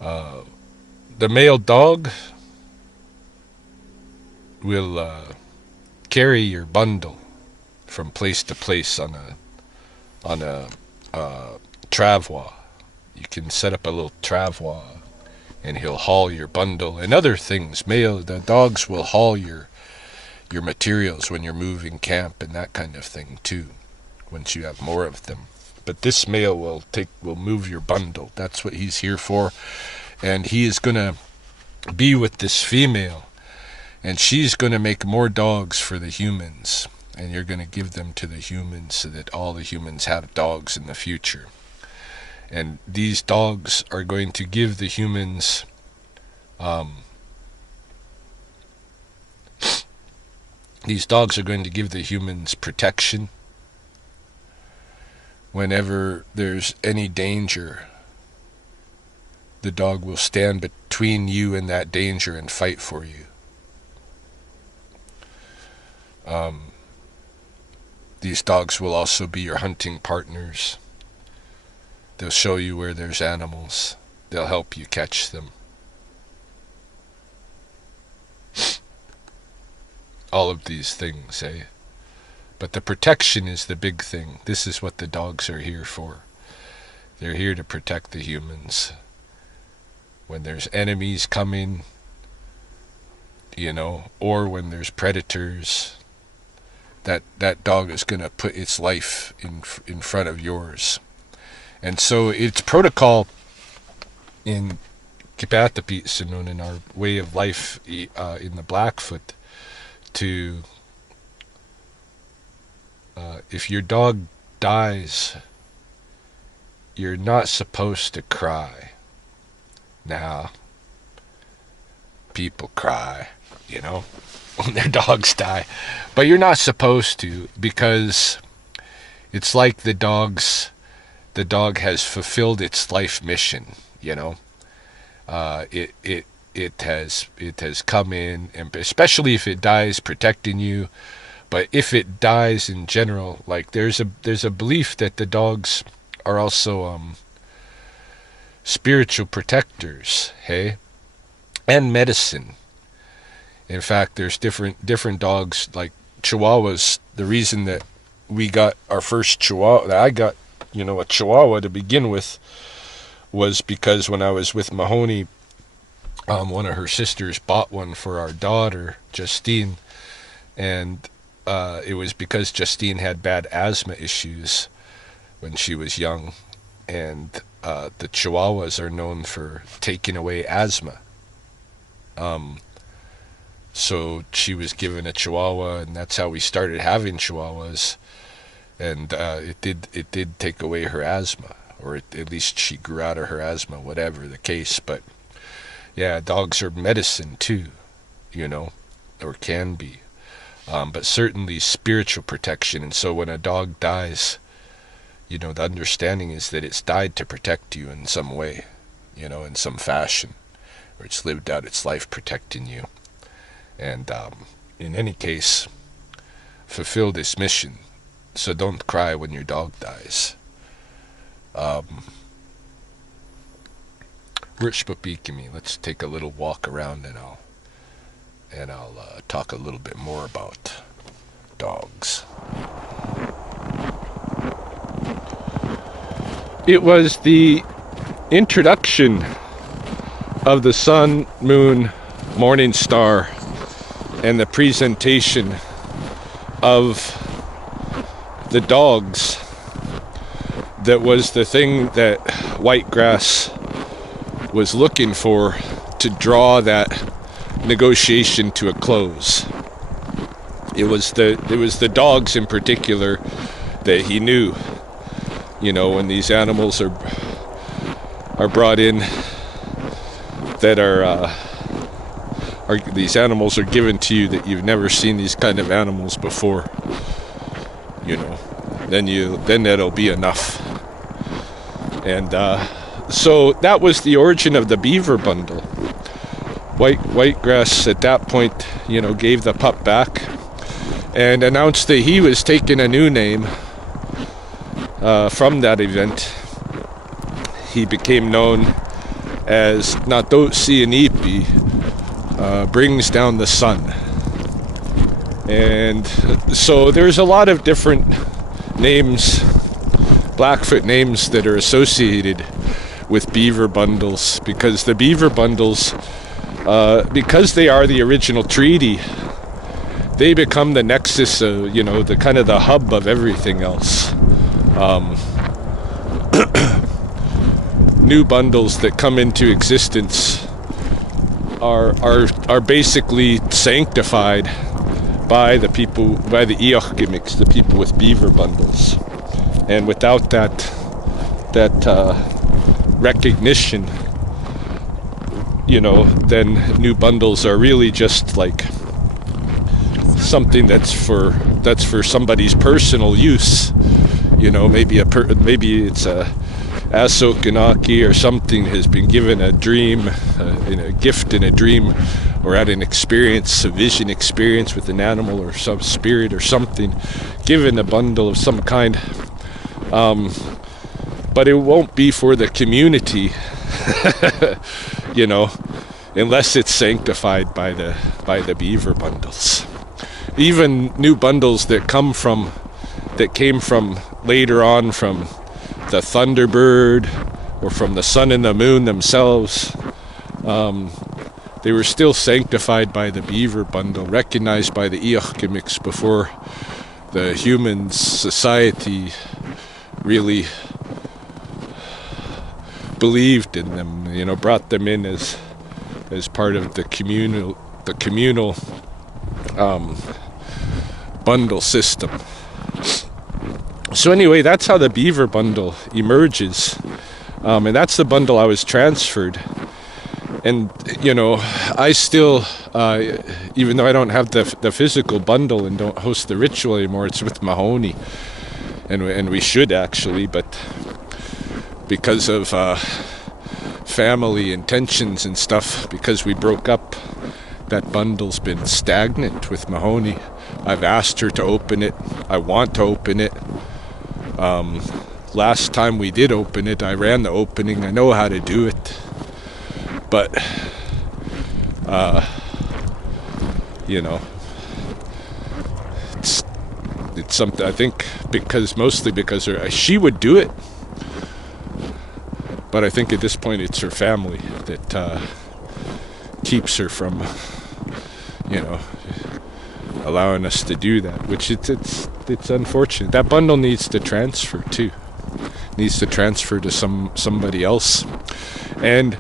the male dog will carry your bundle from place to place on a travois. You can set up a little travois, and he'll haul your bundle and other things. The dogs will haul your materials when you're moving camp and that kind of thing too, once you have more of them. But this male will move your bundle. That's what he's here for. And he is going to be with this female, and she's going to make more dogs for the humans, and you're going to give them to the humans so that all the humans have dogs in the future. And these dogs are going to give the humans protection whenever there's any danger. The dog will stand between you and that danger and fight for you. These dogs will also be your hunting partners. They'll show you where there's animals. They'll help you catch them. All of these things, eh? But the protection is the big thing. This is what the dogs are here for. They're here to protect the humans. When there's enemies coming, or when there's predators, that dog is going to put its life in front of yours. And so it's protocol in Kipatapits and in our way of life in the Blackfoot to, if your dog dies, you're not supposed to cry. Now, people cry, when their dogs die. But you're not supposed to, because it's like the dog has fulfilled its life mission, It has come in, and especially if it dies protecting you. But if it dies in general, like there's a belief that the dogs are also spiritual protectors, hey, and medicine. In fact, there's different dogs, like Chihuahuas. The reason that we got our first Chihuahua, that I got, a Chihuahua to begin with, was because when I was with Mahoney, one of her sisters bought one for our daughter, Justine, and it was because Justine had bad asthma issues when she was young, and the Chihuahuas are known for taking away asthma. So she was given a Chihuahua, and that's how we started having Chihuahuas, and it did take away her asthma, or at least she grew out of her asthma, whatever the case. But yeah, dogs are medicine too, or can be, but certainly spiritual protection. And so when a dog dies, the understanding is that it's died to protect you in some way, in some fashion, or it's lived out its life protecting you. And in any case, fulfill this mission. So don't cry when your dog dies. Let's take a little walk around, and I'll talk a little bit more about dogs. It was the introduction of the sun, moon, morning star, and the presentation of the dogs that was the thing that Whitegrass was looking for to draw that negotiation to a close. It was the dogs in particular that he knew, when these animals are brought in, that these animals are given to you that you've never seen these kind of animals before, then that'll be enough. And so that was the origin of the Beaver bundle. Whitegrass at that point, gave the pup back and announced that he was taking a new name from that event. He became known as Nato Sianipi, brings down the sun. And so there's a lot of different names, Blackfoot names, that are associated with beaver bundles, because the beaver bundles, because they are the original treaty, they become the nexus of, the kind of the hub of everything else. New bundles that come into existence are basically sanctified by the people, by the Iachgimiks, the people with beaver bundles. And without that recognition, then new bundles are really just like something that's for somebody's personal use. Maybe it's a Asokanaki or something has been given a dream, a gift in a dream, or had an experience, a vision experience with an animal or some spirit or something, given a bundle of some kind. But it won't be for the community, unless it's sanctified by the beaver bundles. Even new bundles that came from later on from the Thunderbird or from the sun and the moon themselves, they were still sanctified by the beaver bundle, recognized by the Iachgimiks before the human society really believed in them, brought them in as part of the communal bundle system. So anyway, that's how the beaver bundle emerges, and that's the bundle I was transferred. And I still, even though I don't have the physical bundle and don't host the ritual anymore, it's with Mahoney, and we should actually, but because of family intentions and stuff, because we broke up, that bundle's been stagnant with Mahoney. I've asked her to open it. I want to open it. Last time we did open it, I ran the opening. I know how to do it. But, it's something, I think, mostly because she would do it. But I think at this point it's her family that keeps her from, allowing us to do that, which it's unfortunate. That bundle needs to transfer too. Needs to transfer to somebody else. And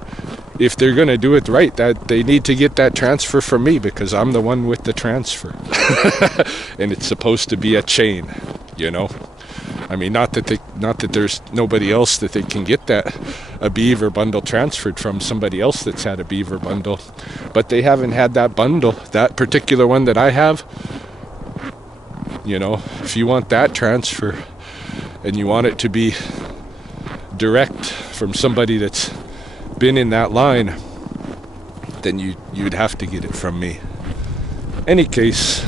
if they're going to do it right, that they need to get that transfer from me, because I'm the one with the transfer. And it's supposed to be a chain, I mean, not that there's nobody else that they can get a beaver bundle transferred from, somebody else that's had a beaver bundle, but they haven't had that bundle, that particular one that I have. If you want that transfer and you want it to be direct from somebody that's been in that line, then you'd have to get it from me. Any case,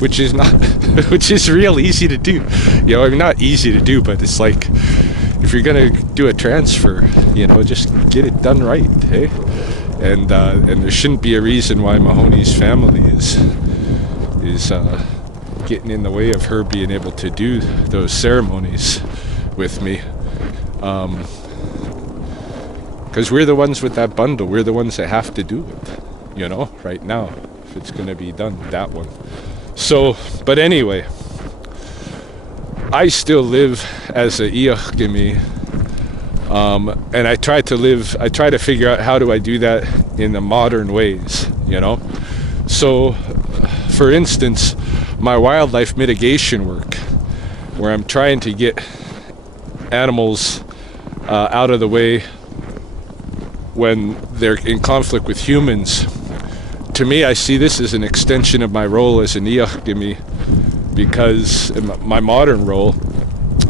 which is real easy to do. Not easy to do, but it's like, if you're gonna do a transfer, just get it done right, hey? And there shouldn't be a reason why Mahoney's family is getting in the way of her being able to do those ceremonies with me. Because we're the ones with that bundle. We're the ones that have to do it, right now, if it's gonna be done, that one. So, but anyway, I still live as a Iachgimi, and I try to figure out how do I do that in the modern ways, So, for instance, my wildlife mitigation work, where I'm trying to get animals out of the way when they're in conflict with humans. To me, I see this as an extension of my role as an Iachgimi, because my modern role,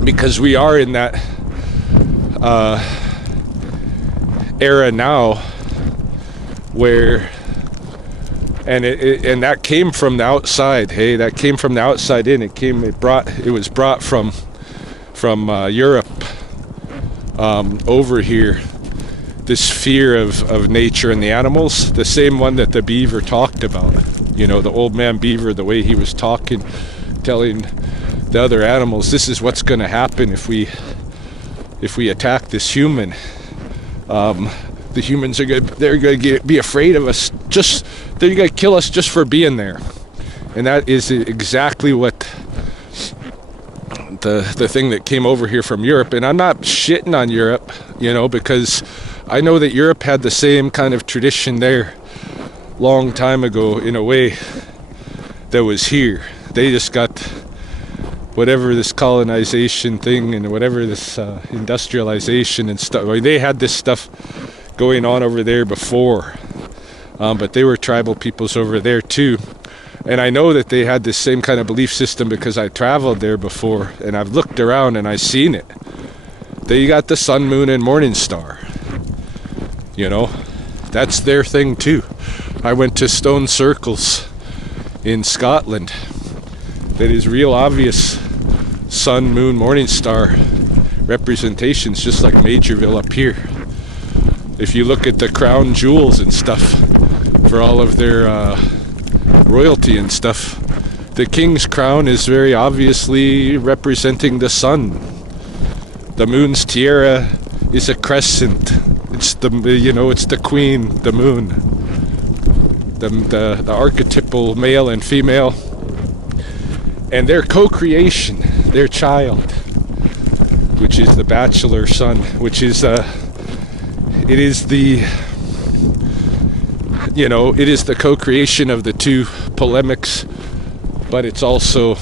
because we are in that era now where, and and that came from the outside. Hey, that came from the outside in. It was brought from Europe over here. This fear of nature and the animals, the same one that the beaver talked about. You know, the old man beaver, the way he was talking, telling the other animals, this is what's going to happen if we attack this human. The humans they're going to be afraid of us. They're going to kill us just for being there. And that is exactly what the thing that came over here from Europe. And I'm not shitting on Europe, you know, because I know that Europe had the same kind of tradition there long time ago in a way that was here. They just got whatever this colonization thing and whatever this industrialization and stuff. I mean, they had this stuff going on over there before, but they were tribal peoples over there too. And I know that they had this same kind of belief system because I traveled there before and I've looked around and I've seen it. They got the sun, moon, and morning star. You know, that's their thing too. I went to stone circles in Scotland that is real obvious sun, moon, morning star representations, just like Majorville up here. If you look at the crown jewels and stuff for all of their royalty and stuff, the king's crown is very obviously representing the sun. The moon's tiara is a crescent. It's it's the queen, the moon, the archetypal male and female, and their co-creation, their child, which is the bachelor son, which is it is the co-creation of the two polemics, but it's also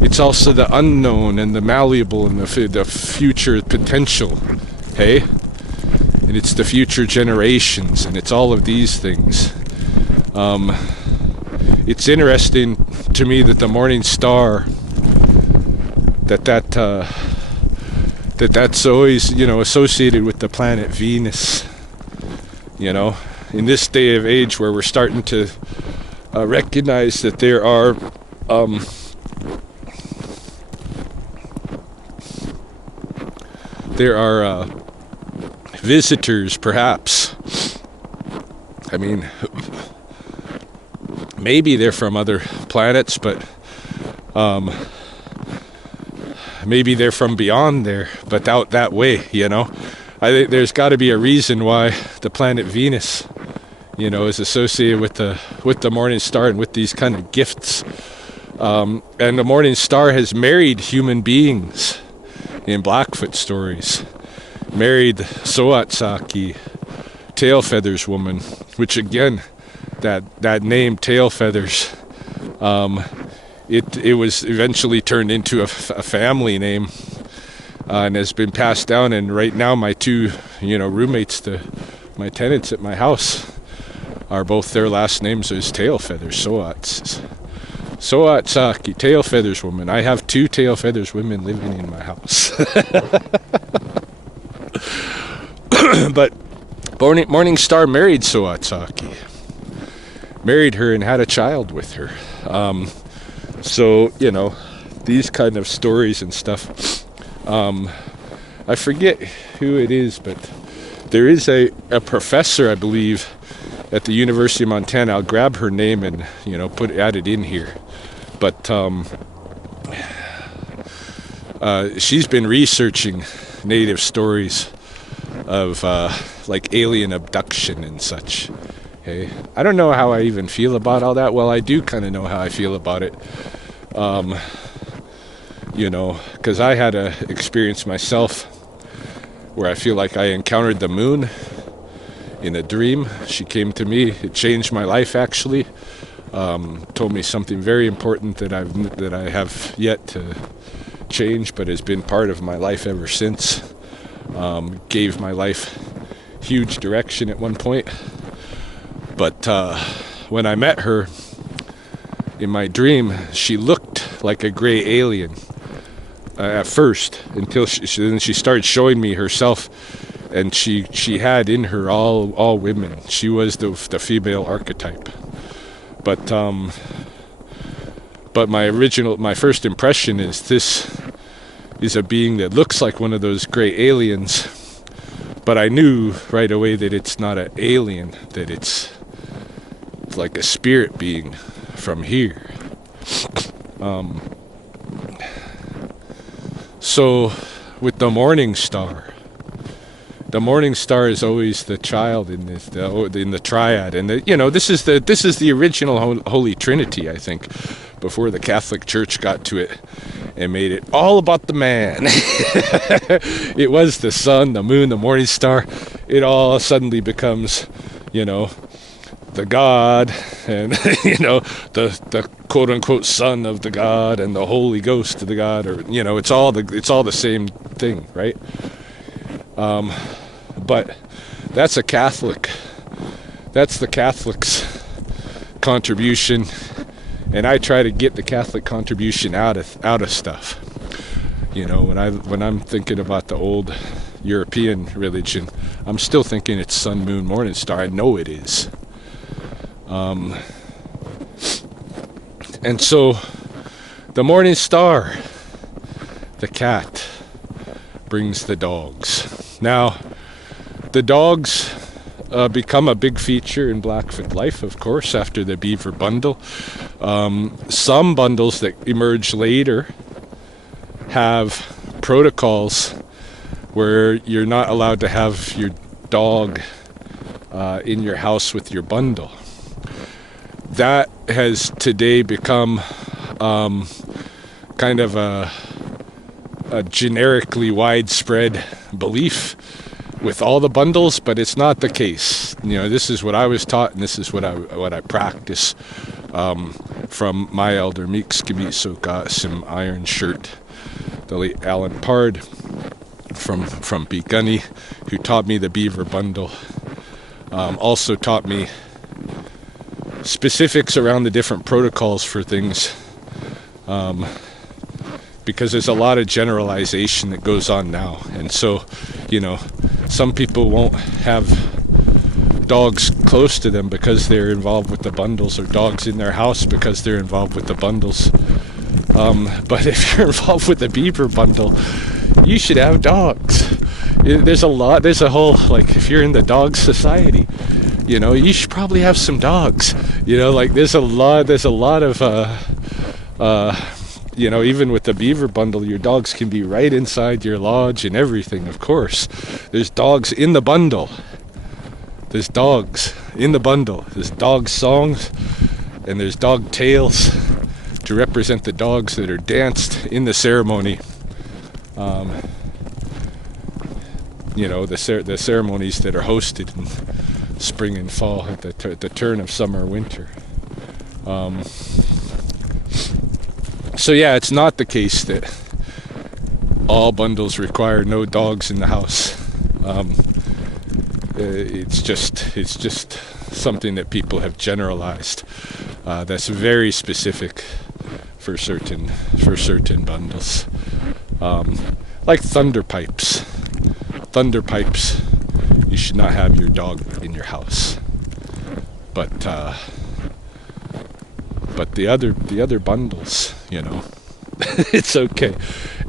the unknown and the malleable and the future potential, hey? And it's the future generations, and it's all of these things. It's interesting to me that the morning star, that's always, associated with the planet Venus. You know, in this day of age where we're starting to recognize that there are visitors, perhaps. I mean, maybe they're from other planets, but maybe they're from beyond there, but out that way, you know. I think there's got to be a reason why the planet Venus, is associated with the morning star and with these kind of gifts. And the morning star has married human beings in Blackfoot stories. Married Soatsaki, Tail Feathers woman, which again, that name Tail Feathers, it was eventually turned into a family name, and has been passed down. And right now, my two roommates, my tenants at my house, are both, their last names is Tail Feathers, Soatsaki, Tail Feathers woman. I have two Tail Feathers women living in my house. But Morning Star married Soatsaki, married her and had a child with her. So these kind of stories and stuff. I forget who it is, but there is a professor, I believe, at the University of Montana. I'll grab her name and add it in here. But she's been researching native stories of like alien abduction and such. Hey, I don't know how I even feel about all that. Well, I do kind of know how I feel about it. Because I had a experience myself where I feel like I encountered the moon in a dream. She came to me. It changed my life, actually. Told me something very important that I have yet to change, but has been part of my life ever since. Gave my life huge direction at one point. But when I met her in my dream, she looked like a gray alien at first, until she started showing me herself and she had in her all women. She was the female archetype. But my first impression is this is a being that looks like one of those gray aliens. But I knew right away that it's not an alien, that it's like a spirit being from here. So with the morning star is always the child in this, in the triad, and this is the original Holy Trinity, I think, before the Catholic Church got to it and made it all about the man. It was the sun, the moon, the morning star. It all suddenly becomes, the God, and the quote unquote son of the God, and the Holy Ghost of the God, or it's all the same thing, right? But that's the Catholic's contribution, and I try to get the Catholic contribution out of stuff. When I'm thinking about the old European religion, I'm still thinking it's sun, moon, morning star. I know it is. And so the morning star, the cat, brings the dogs. Now, the dogs become a big feature in Blackfoot life, of course, after the Beaver bundle. Some bundles that emerge later have protocols where you're not allowed to have your dog in your house with your bundle. That has today become kind of a generically widespread belief with all the bundles, but it's not the case. This is what I was taught, and this is what I practice from my elder Meeks Gamisoka, some iron shirt, the late Alan Pard from Begunny, who taught me the Beaver bundle. Also taught me specifics around the different protocols for things, because there's a lot of generalization that goes on now. And so, some people won't have dogs close to them because they're involved with the bundles, or dogs in their house because they're involved with the bundles. But if you're involved with the Beaver bundle, you should have dogs. There's a whole, if you're in the dog society, you should probably have some dogs. There's a lot of, even with the Beaver bundle, your dogs can be right inside your lodge and everything, of course. There's dogs in the bundle. There's dogs in the bundle. There's dog songs, and there's dog tales to represent the dogs that are danced in the ceremony. The ceremonies that are hosted in spring and fall, at the turn of summer, winter. So yeah, it's not the case that all bundles require no dogs in the house. It's just something that people have generalized. That's very specific for certain bundles. Like thunder pipes. Thunder pipes, you should not have your dog in your house. But the other bundles, it's okay.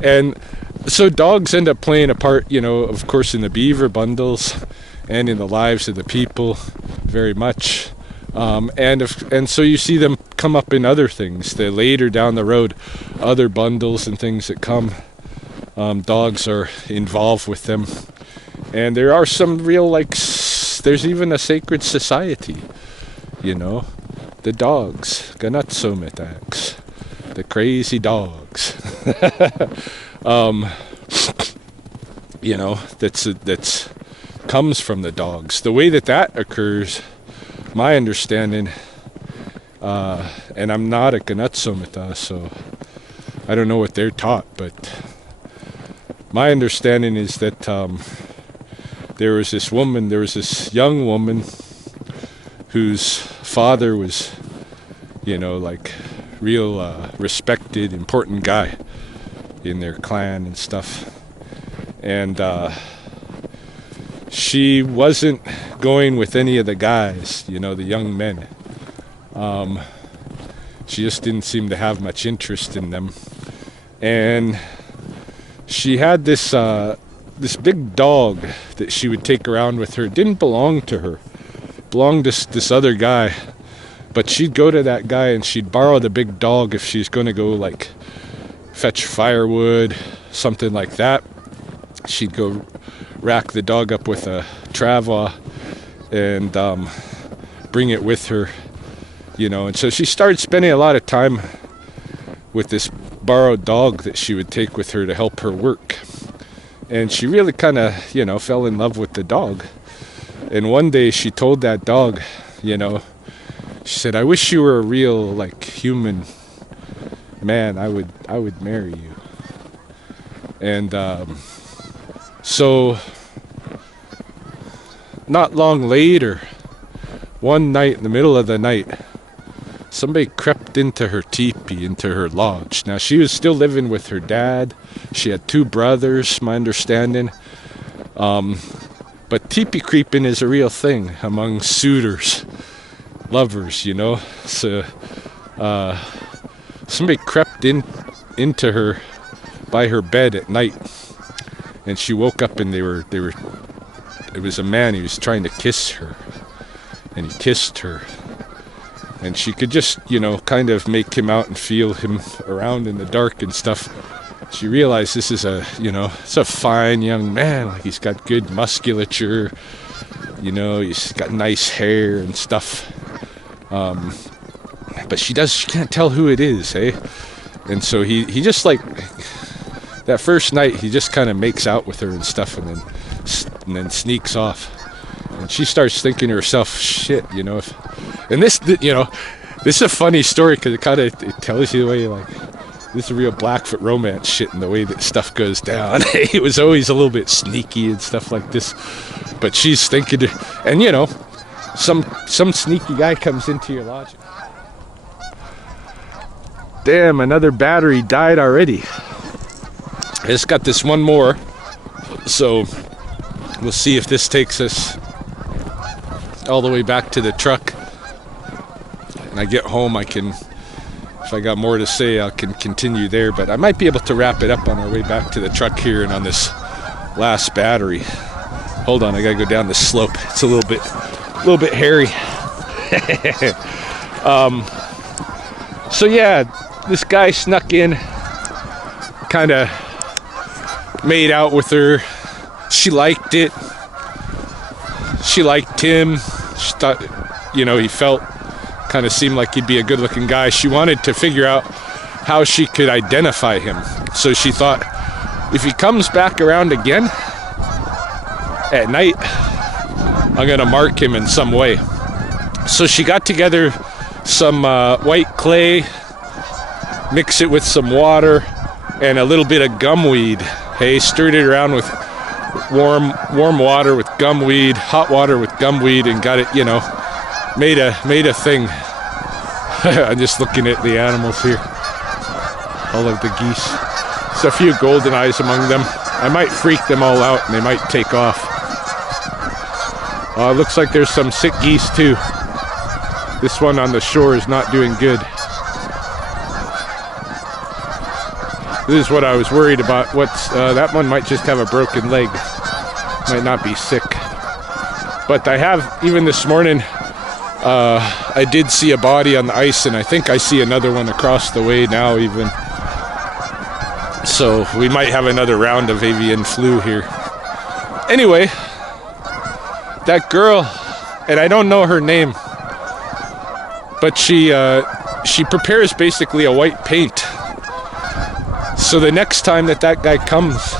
And so dogs end up playing a part, of course, in the Beaver bundles and in the lives of the people very much. And so you see them come up in other things. They later down the road, other bundles and things that come, dogs are involved with them. And there are some real, there's even a sacred society, the dogs, Ganatsometaks, the crazy dogs. That's comes from the dogs. The way that occurs, my understanding, and I'm not a Ganatsometa, so I don't know what they're taught, but my understanding is that there was this young woman whose father was, real respected, important guy in their clan and stuff. And she wasn't going with any of the guys, you know, the young men. She just didn't seem to have much interest in them. And she had this big dog that she would take around with her. It didn't belong to her. It belonged to this other guy. But she'd go to that guy and she'd borrow the big dog if she's going to go, like, fetch firewood, something like that. She'd go rack the dog up with a travois and bring it with her, you know. And so she started spending a lot of time with this borrowed dog that she would take with her to help her work. And she really kind of, you know, fell in love with the dog. And one day she told that dog, you know, she said, "I wish you were a real, like, human man. I would marry you." And so not long later, one night in the middle of the night, somebody crept into her teepee, into her lodge. Now, she was still living with her dad. She had 2 brothers, my understanding. But teepee creeping is a real thing among suitors, lovers, you know. So somebody crept into her by her bed at night, and she woke up and it was a man. He was trying to kiss her, and he kissed her. And she could just, you know, kind of make him out and feel him around in the dark and stuff. She realized this is it's a fine young man. Like, he's got good musculature, you know, he's got nice hair and stuff. But she can't tell who it is, eh? And so he just, like, that first night, he just kind of makes out with her and stuff, and then sneaks off. And she starts thinking to herself, shit, you know, this is a funny story because it tells you the way, like, this is a real Blackfoot romance shit in the way that stuff goes down. It was always a little bit sneaky and stuff like this. But she's thinking, and, you know, some sneaky guy comes into your lodge. Damn, another battery died already. I just got this one more, so we'll see if this takes us all the way back to the truck. And I get home, if I got more to say, I can continue there, but I might be able to wrap it up on our way back to the truck here and on this last battery. Hold on, I gotta go down this slope. It's a little bit hairy. So yeah, this guy snuck in, kind of made out with her. She liked it. She liked him. She thought, you know, he seemed like he'd be a good-looking guy. She wanted to figure out how she could identify him. So she thought, if he comes back around again at night, I'm gonna mark him in some way. So she got together some white clay, mix it with some water and a little bit of gumweed. Hey, stirred it around with warm water with gumweed, hot water with gumweed, and got it, you know, made a thing. I'm just looking at the animals here, all of the geese. There's a few golden eyes among them. I might freak them all out and they might take off. It looks like there's some sick geese too. This one on the shore is not doing good. This is what I was worried about. That one might just have a broken leg. Might not be sick. But I have, even this morning, I did see a body on the ice, and I think I see another one across the way now even. So we might have another round of avian flu here. Anyway, that girl, and I don't know her name, but she prepares basically a white paint. So the next time that guy comes,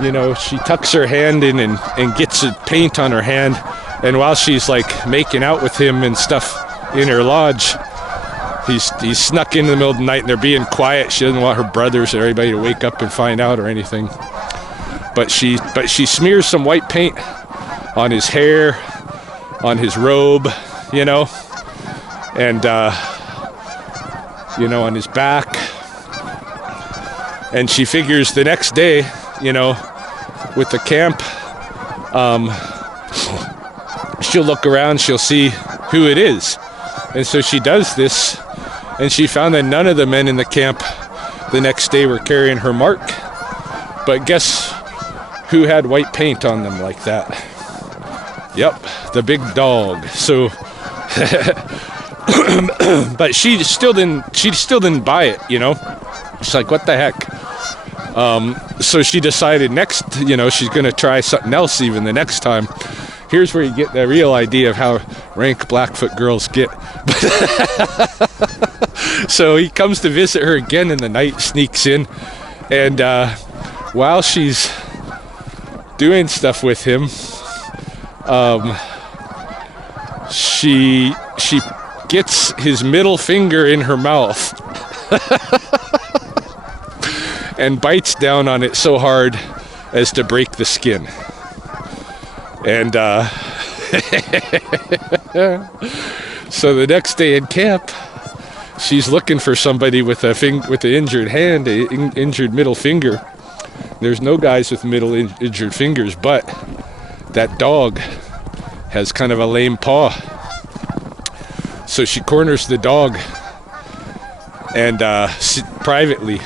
you know, she tucks her hand in and gets a paint on her hand. And while she's, like, making out with him and stuff in her lodge, he's snuck in the middle of the night and they're being quiet. She doesn't want her brothers or anybody to wake up and find out or anything. But she smears some white paint on his hair, on his robe, you know, and, you know, on his back. And she figures the next day, you know, with the camp she'll look around, she'll see who it is. And so she does this, and she found that none of the men in the camp the next day were carrying her mark. But guess who had white paint on them like that? Yep, the big dog. So but she still didn't buy it, you know. She's like, what the heck? So she decided next, you know, she's going to try something else even the next time. Here's where you get the real idea of how rank Blackfoot girls get. So he comes to visit her again in the night, sneaks in, and while she's doing stuff with him, she gets his middle finger in her mouth and bites down on it so hard as to break the skin. And so the next day in camp, she's looking for somebody with an injured hand, an injured middle finger. There's no guys with injured fingers, but that dog has kind of a lame paw. So she corners the dog and privately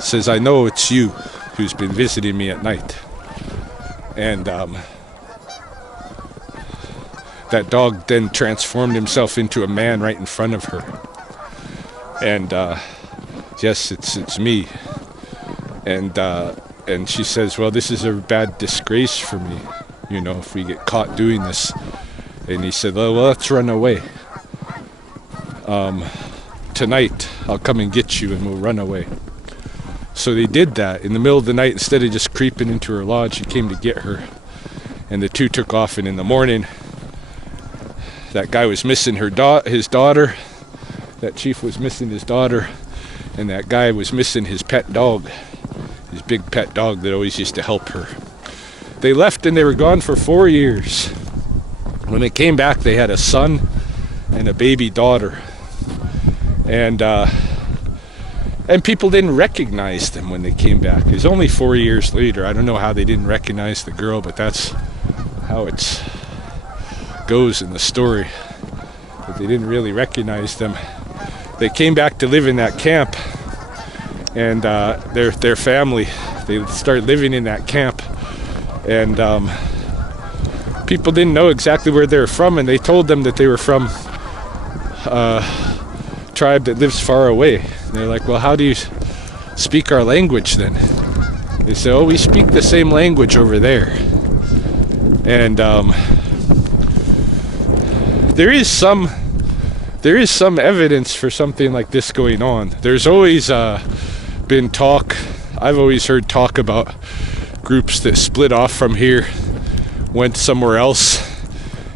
says, I know it's you who's been visiting me at night. And that dog then transformed himself into a man right in front of her. And yes, it's me. And she says, well, this is a bad disgrace for me, you know, if we get caught doing this. And he said, well, let's run away. Tonight, I'll come and get you and we'll run away. So they did that. In the middle of the night, instead of just creeping into her lodge, he came to get her. And the two took off, and in the morning, that guy was missing his daughter. That chief was missing his daughter. And that guy was missing his pet dog. His big pet dog that always used to help her. They left and they were gone for 4 years. When they came back, they had a son and a baby daughter. And people didn't recognize them when they came back. It was only 4 years later. I don't know how they didn't recognize the girl, but that's how it goes in the story. But they didn't really recognize them. They came back to live in that camp, and their family, they started living in that camp, and people didn't know exactly where they were from, and they told them that they were from tribe that lives far away. And they're like, well, how do you speak our language then? They say, oh, we speak the same language over there. And there is some evidence for something like this going on. There's always been talk. I've always heard talk about groups that split off from here, went somewhere else,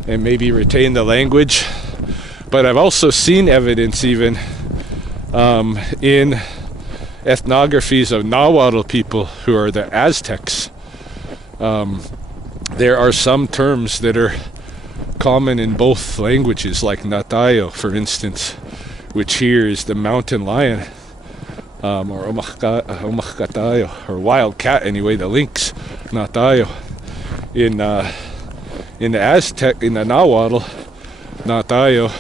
and maybe retained the language. But I've also seen evidence even in ethnographies of Nahuatl people who are the Aztecs. There are some terms that are common in both languages, like Natayo, for instance, which here is the mountain lion, or Omacatayo, or wild cat anyway, the lynx, Natayo. In the Aztec, in the Nahuatl, Natayo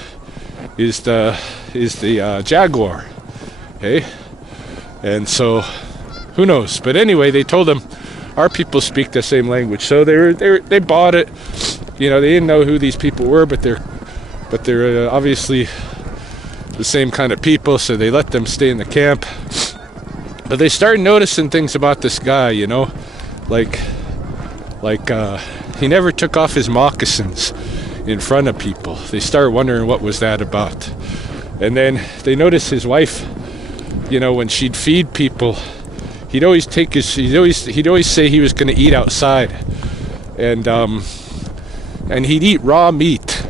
is the jaguar. Okay, and so who knows? But anyway, they told them our people speak the same language, so they bought it. You know, they didn't know who these people were, but they're obviously the same kind of people, so they let them stay in the camp. But they started noticing things about this guy, you know, like he never took off his moccasins in front of people. They started wondering what was that about. And then they noticed his wife, you know, when she'd feed people, he'd always say he was going to eat outside, and he'd eat raw meat.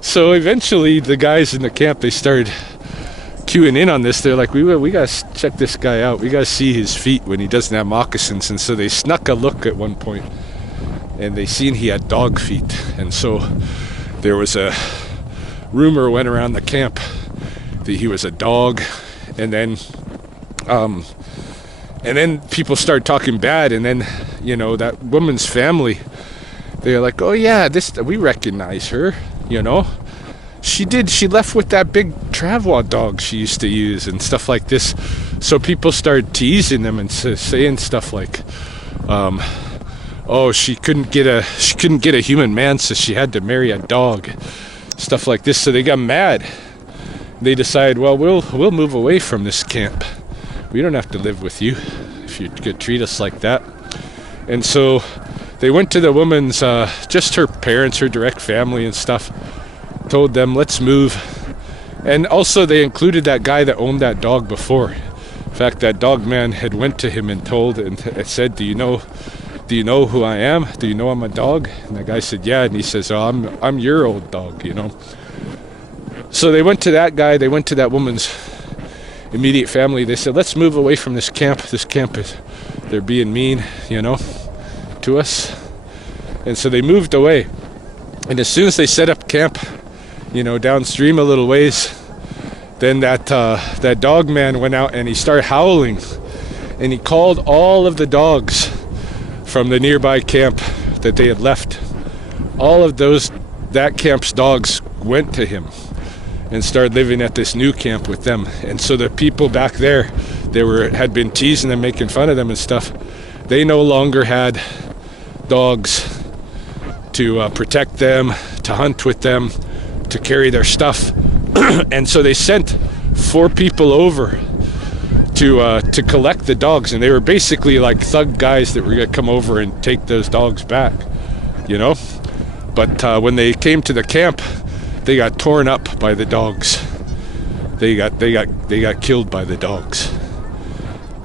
So eventually the guys in the camp, they started queuing in on this. They're like, we gotta check this guy out. We gotta see his feet when he doesn't have moccasins. And so they snuck a look at one point, and they seen he had dog feet. And so there was a rumor went around the camp that he was a dog. And then And then people start talking bad, and then, you know, that woman's family, they're like, oh yeah, we recognize her, you know. She left with that big Travois dog she used to use and stuff like this. So people start teasing them and saying stuff like, oh, she couldn't get a human man, so she had to marry a dog, stuff like this. So they got mad. They decide, well, we'll move away from this camp. We don't have to live with you if you could treat us like that. And so they went to the woman's, just her parents, her direct family and stuff, told them, let's move. And also they included that guy that owned that dog before. In fact, that dog man had went to him and said, do you know who I am? Do you know I'm a dog? And the guy said, yeah. And he says, oh, I'm your old dog, you know. So they went to that guy, they went to that woman's immediate family. They said, let's move away from this camp. This camp they're being mean, you know, to us. And so they moved away. And as soon as they set up camp, you know, downstream a little ways, then that dog man went out and he started howling. And he called all of the dogs from the nearby camp that they had left. All of that camp's dogs went to him and started living at this new camp with them. And so the people back there, had been teasing them, making fun of them and stuff. They no longer had dogs to protect them, to hunt with them, to carry their stuff. And so they sent 4 people over to collect the dogs, and they were basically like thug guys that were gonna come over and take those dogs back, you know. But when they came to the camp, they got torn up by the dogs. They got killed by the dogs.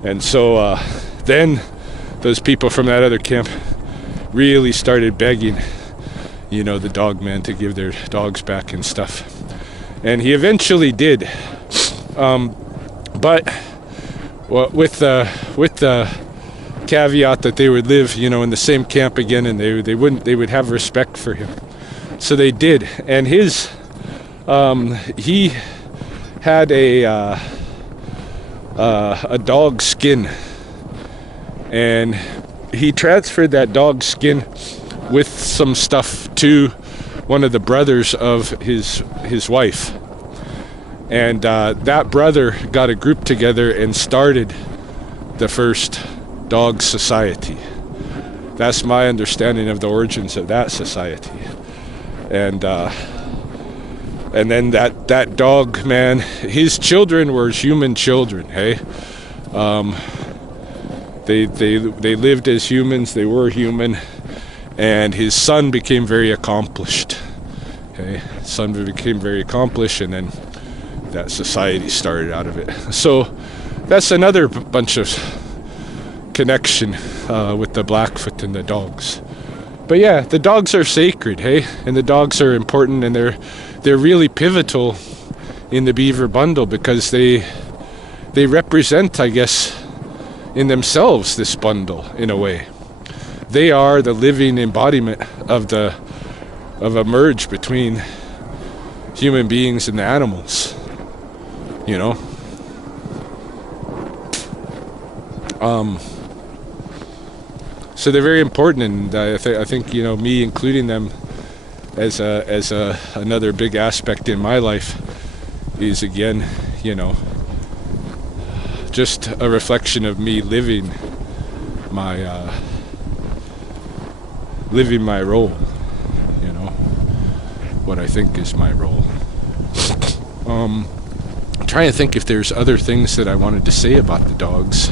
And so then those people from that other camp really started begging, you know, the dog man to give their dogs back and stuff. And he eventually did. But with the caveat that they would live, you know, in the same camp again, and they would have respect for him. So they did. And he had a dog skin, and he transferred that dog skin with some stuff to one of the brothers of his wife. And that brother got a group together and started the first dog society. That's my understanding of the origins of that society. And then that dog man, his children were human children, hey? They lived as humans, they were human, and his son became very accomplished. Okay? His son became very accomplished, and then that society started out of it. So that's another bunch of connection with the Blackfoot and the dogs. But yeah, the dogs are sacred, hey? And the dogs are important, and they're really pivotal in the Beaver bundle because they represent, I guess, in themselves this bundle in a way. They are the living embodiment of a merge between human beings and the animals, you know. So they're very important, and I think you know, me including them as another big aspect in my life is, again, you know, just a reflection of me living my role, you know, what I think is my role. I'm trying to think if there's other things that I wanted to say about the dogs.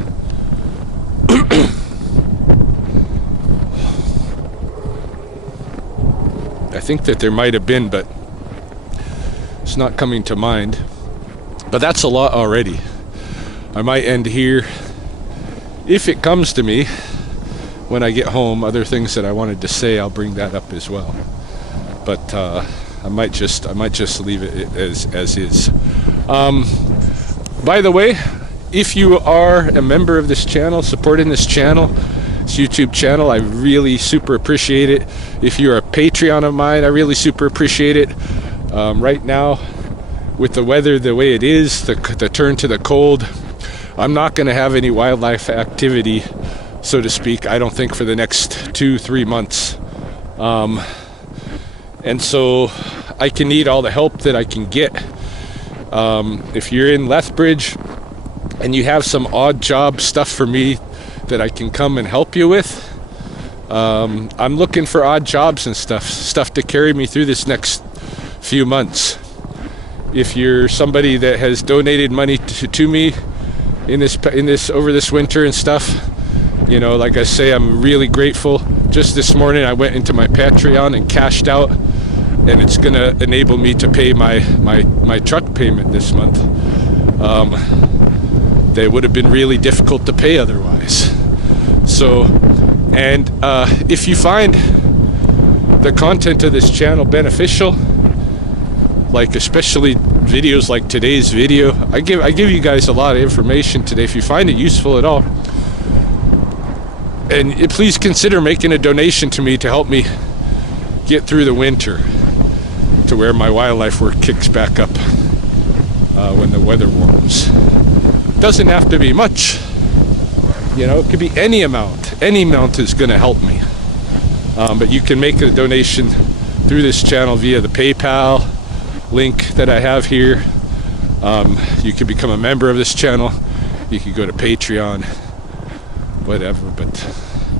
I think that there might have been, but it's not coming to mind. But that's a lot already. I might end here. If it comes to me when I get home, other things that I wanted to say, I'll bring that up as well. But I might just leave it as is. By the way, if you are a member of this channel, supporting this channel, this YouTube channel, I really super appreciate it. If you're a Patreon of mine, I really super appreciate it. Right now, with the weather the way it is, the turn to the cold, I'm not going to have any wildlife activity, so to speak, I don't think, for the next 2-3 months. And so I can need all the help that I can get. If you're in Lethbridge and you have some odd job stuff for me that I can come and help you with, I'm looking for odd jobs and stuff to carry me through this next few months. If you're somebody that has donated money to me in this over this winter and stuff, you know, like I say, I'm really grateful. Just this morning I went into my Patreon and cashed out, and it's gonna enable me to pay my truck payment this month. They would have been really difficult to pay otherwise. So, and if you find the content of this channel beneficial, like especially videos like today's video, I give you guys a lot of information today. If you find it useful at all, and please consider making a donation to me to help me get through the winter to where my wildlife work kicks back up when the weather warms. Doesn't have to be much, you know, it could be any amount. Any amount is going to help me. But you can make a donation through this channel via the PayPal link that I have here. You can become a member of this channel. You can go to Patreon, whatever. But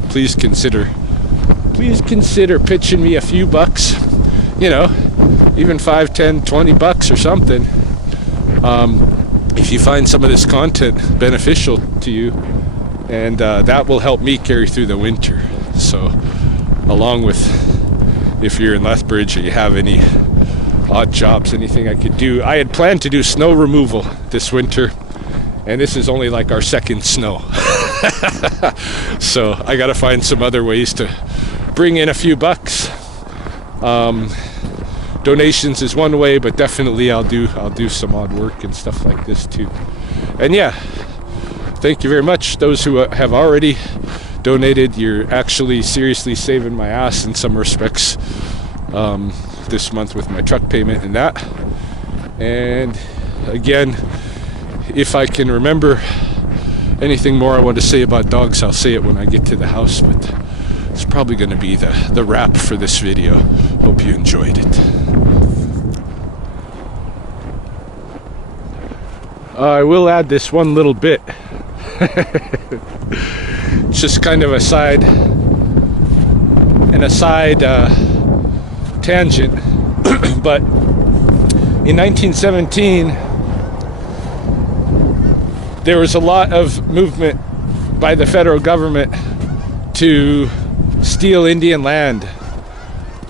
please consider pitching me a few bucks, you know, even 5, 10, 20 bucks or something. If you find some of this content beneficial to you, and that will help me carry through the winter. So, along with, if you're in Lethbridge or you have any odd jobs, anything I could do. I had planned to do snow removal this winter, and this is only like our second snow. So I got to find some other ways to bring in a few bucks. Donations is one way, but definitely I'll do some odd work and stuff like this too. And yeah, thank you very much. Those who have already donated, you're actually seriously saving my ass in some respects this month with my truck payment and that. And again, if I can remember anything more I want to say about dogs, I'll say it when I get to the house, but it's probably going to be the wrap for this video. Hope you enjoyed it. I will add this one little bit. It's just kind of a side tangent. But in 1917, there was a lot of movement by the federal government to steal Indian land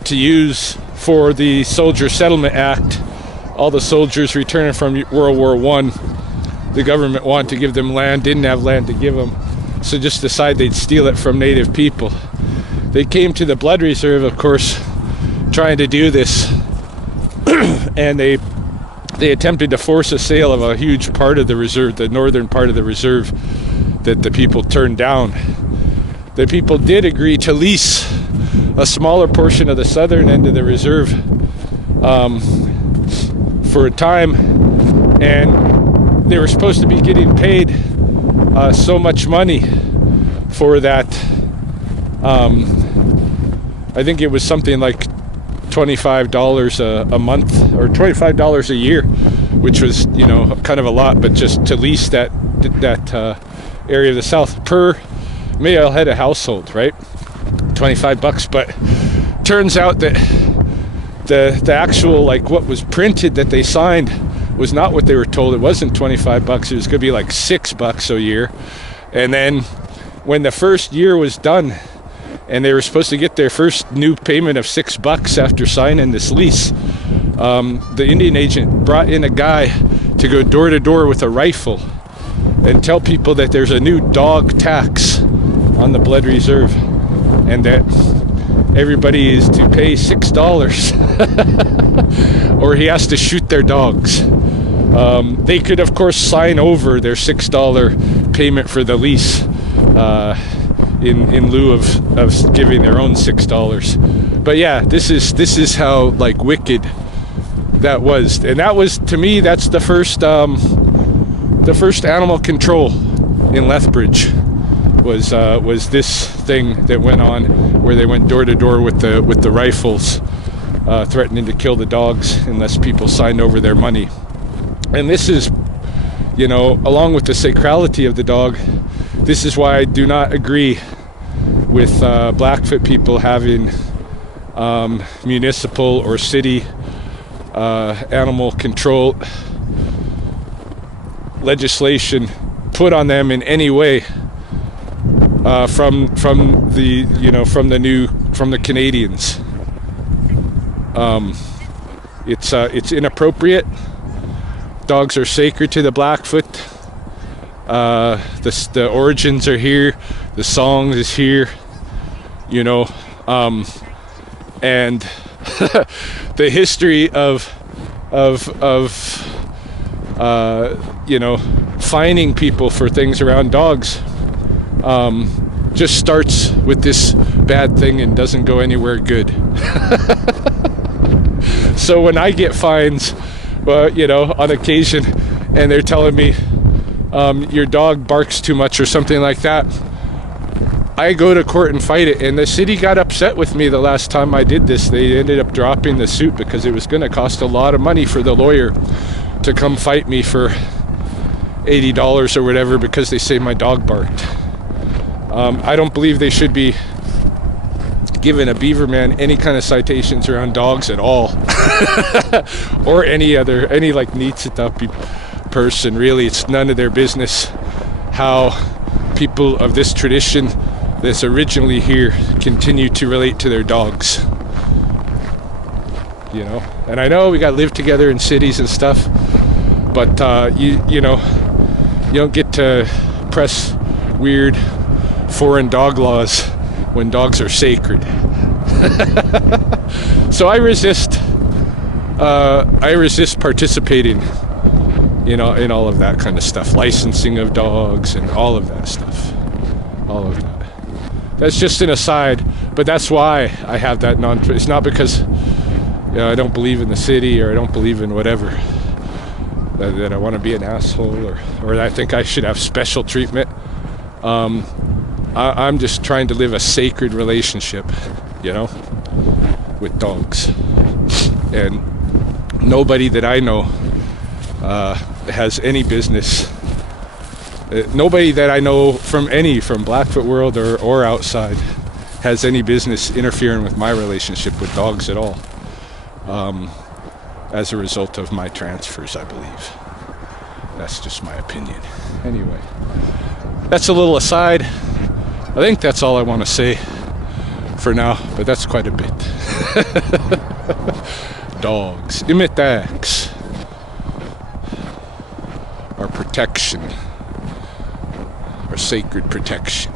to use for the Soldier Settlement Act. All the soldiers returning from World War I, the government wanted to give them land, didn't have land to give them, so just decided they'd steal it from native people. They came to the Blood Reserve, of course, trying to do this, and they attempted to force a sale of a huge part of the reserve, the northern part of the reserve, that the people turned down. The people did agree to lease a smaller portion of the southern end of the reserve for a time, and they were supposed to be getting paid so much money for that. I think it was something like $25 a month or $25 a year, which was, you know, kind of a lot, but just to lease that area of the South per male-head a household, right? $25. But turns out that the actual, like, what was printed that they signed was not what they were told. It wasn't $25. It was going to be like $6 a year. And then when the first year was done, and they were supposed to get their first new payment of $6 after signing this lease, the Indian agent brought in a guy to go door to door with a rifle and tell people that there's a new dog tax on the Blood Reserve, and that everybody is to pay $6 or he has to shoot their dogs. They could, of course, sign over their $6 payment for the lease in lieu of giving their own $6. But yeah, this is how, like, wicked that was. And that was, to me, that's the first the first animal control in Lethbridge was this thing that went on, where they went door to door with the rifles, threatening to kill the dogs unless people signed over their money. And this is, you know, along with the sacrality of the dog, this is why I do not agree with Blackfoot people having municipal or city animal control legislation put on them in any way, from the Canadians. It's inappropriate. Dogs are sacred to the Blackfoot. The origins are here. The songs is here. You know, and the history of you know, fining people for things around dogs just starts with this bad thing and doesn't go anywhere good. So when I get fines, you know, on occasion, and they're telling me your dog barks too much or something like that, I go to court and fight it. And the city got upset with me the last time I did this. They ended up dropping the suit because it was going to cost a lot of money for the lawyer to come fight me for $80 or whatever because they say my dog barked. I don't believe they should be giving a Beaver man any kind of citations around dogs at all. Or any like Niitsitapi person. Really, it's none of their business how people of this tradition that's originally here continue to relate to their dogs. You know, and I know we got to live together in cities and stuff, but you know, you don't get to press weird foreign dog laws when dogs are sacred. So I resist participating, you know, in all of that kind of stuff, licensing of dogs and all of that stuff, all of that. That's just an aside, but that's why I have that it's not because, you know, I don't believe in the city or I don't believe in whatever, that I want to be an asshole or I think I should have special treatment. I'm just trying to live a sacred relationship, you know, with dogs. And nobody that I know has any business. Nobody that I know from Blackfoot world or outside has any business interfering with my relationship with dogs at all. As a result of my transfers, I believe. That's just my opinion. Anyway, that's a little aside. I think that's all I want to say for now, but that's quite a bit. Dogs, imitax, our protection, our sacred protection.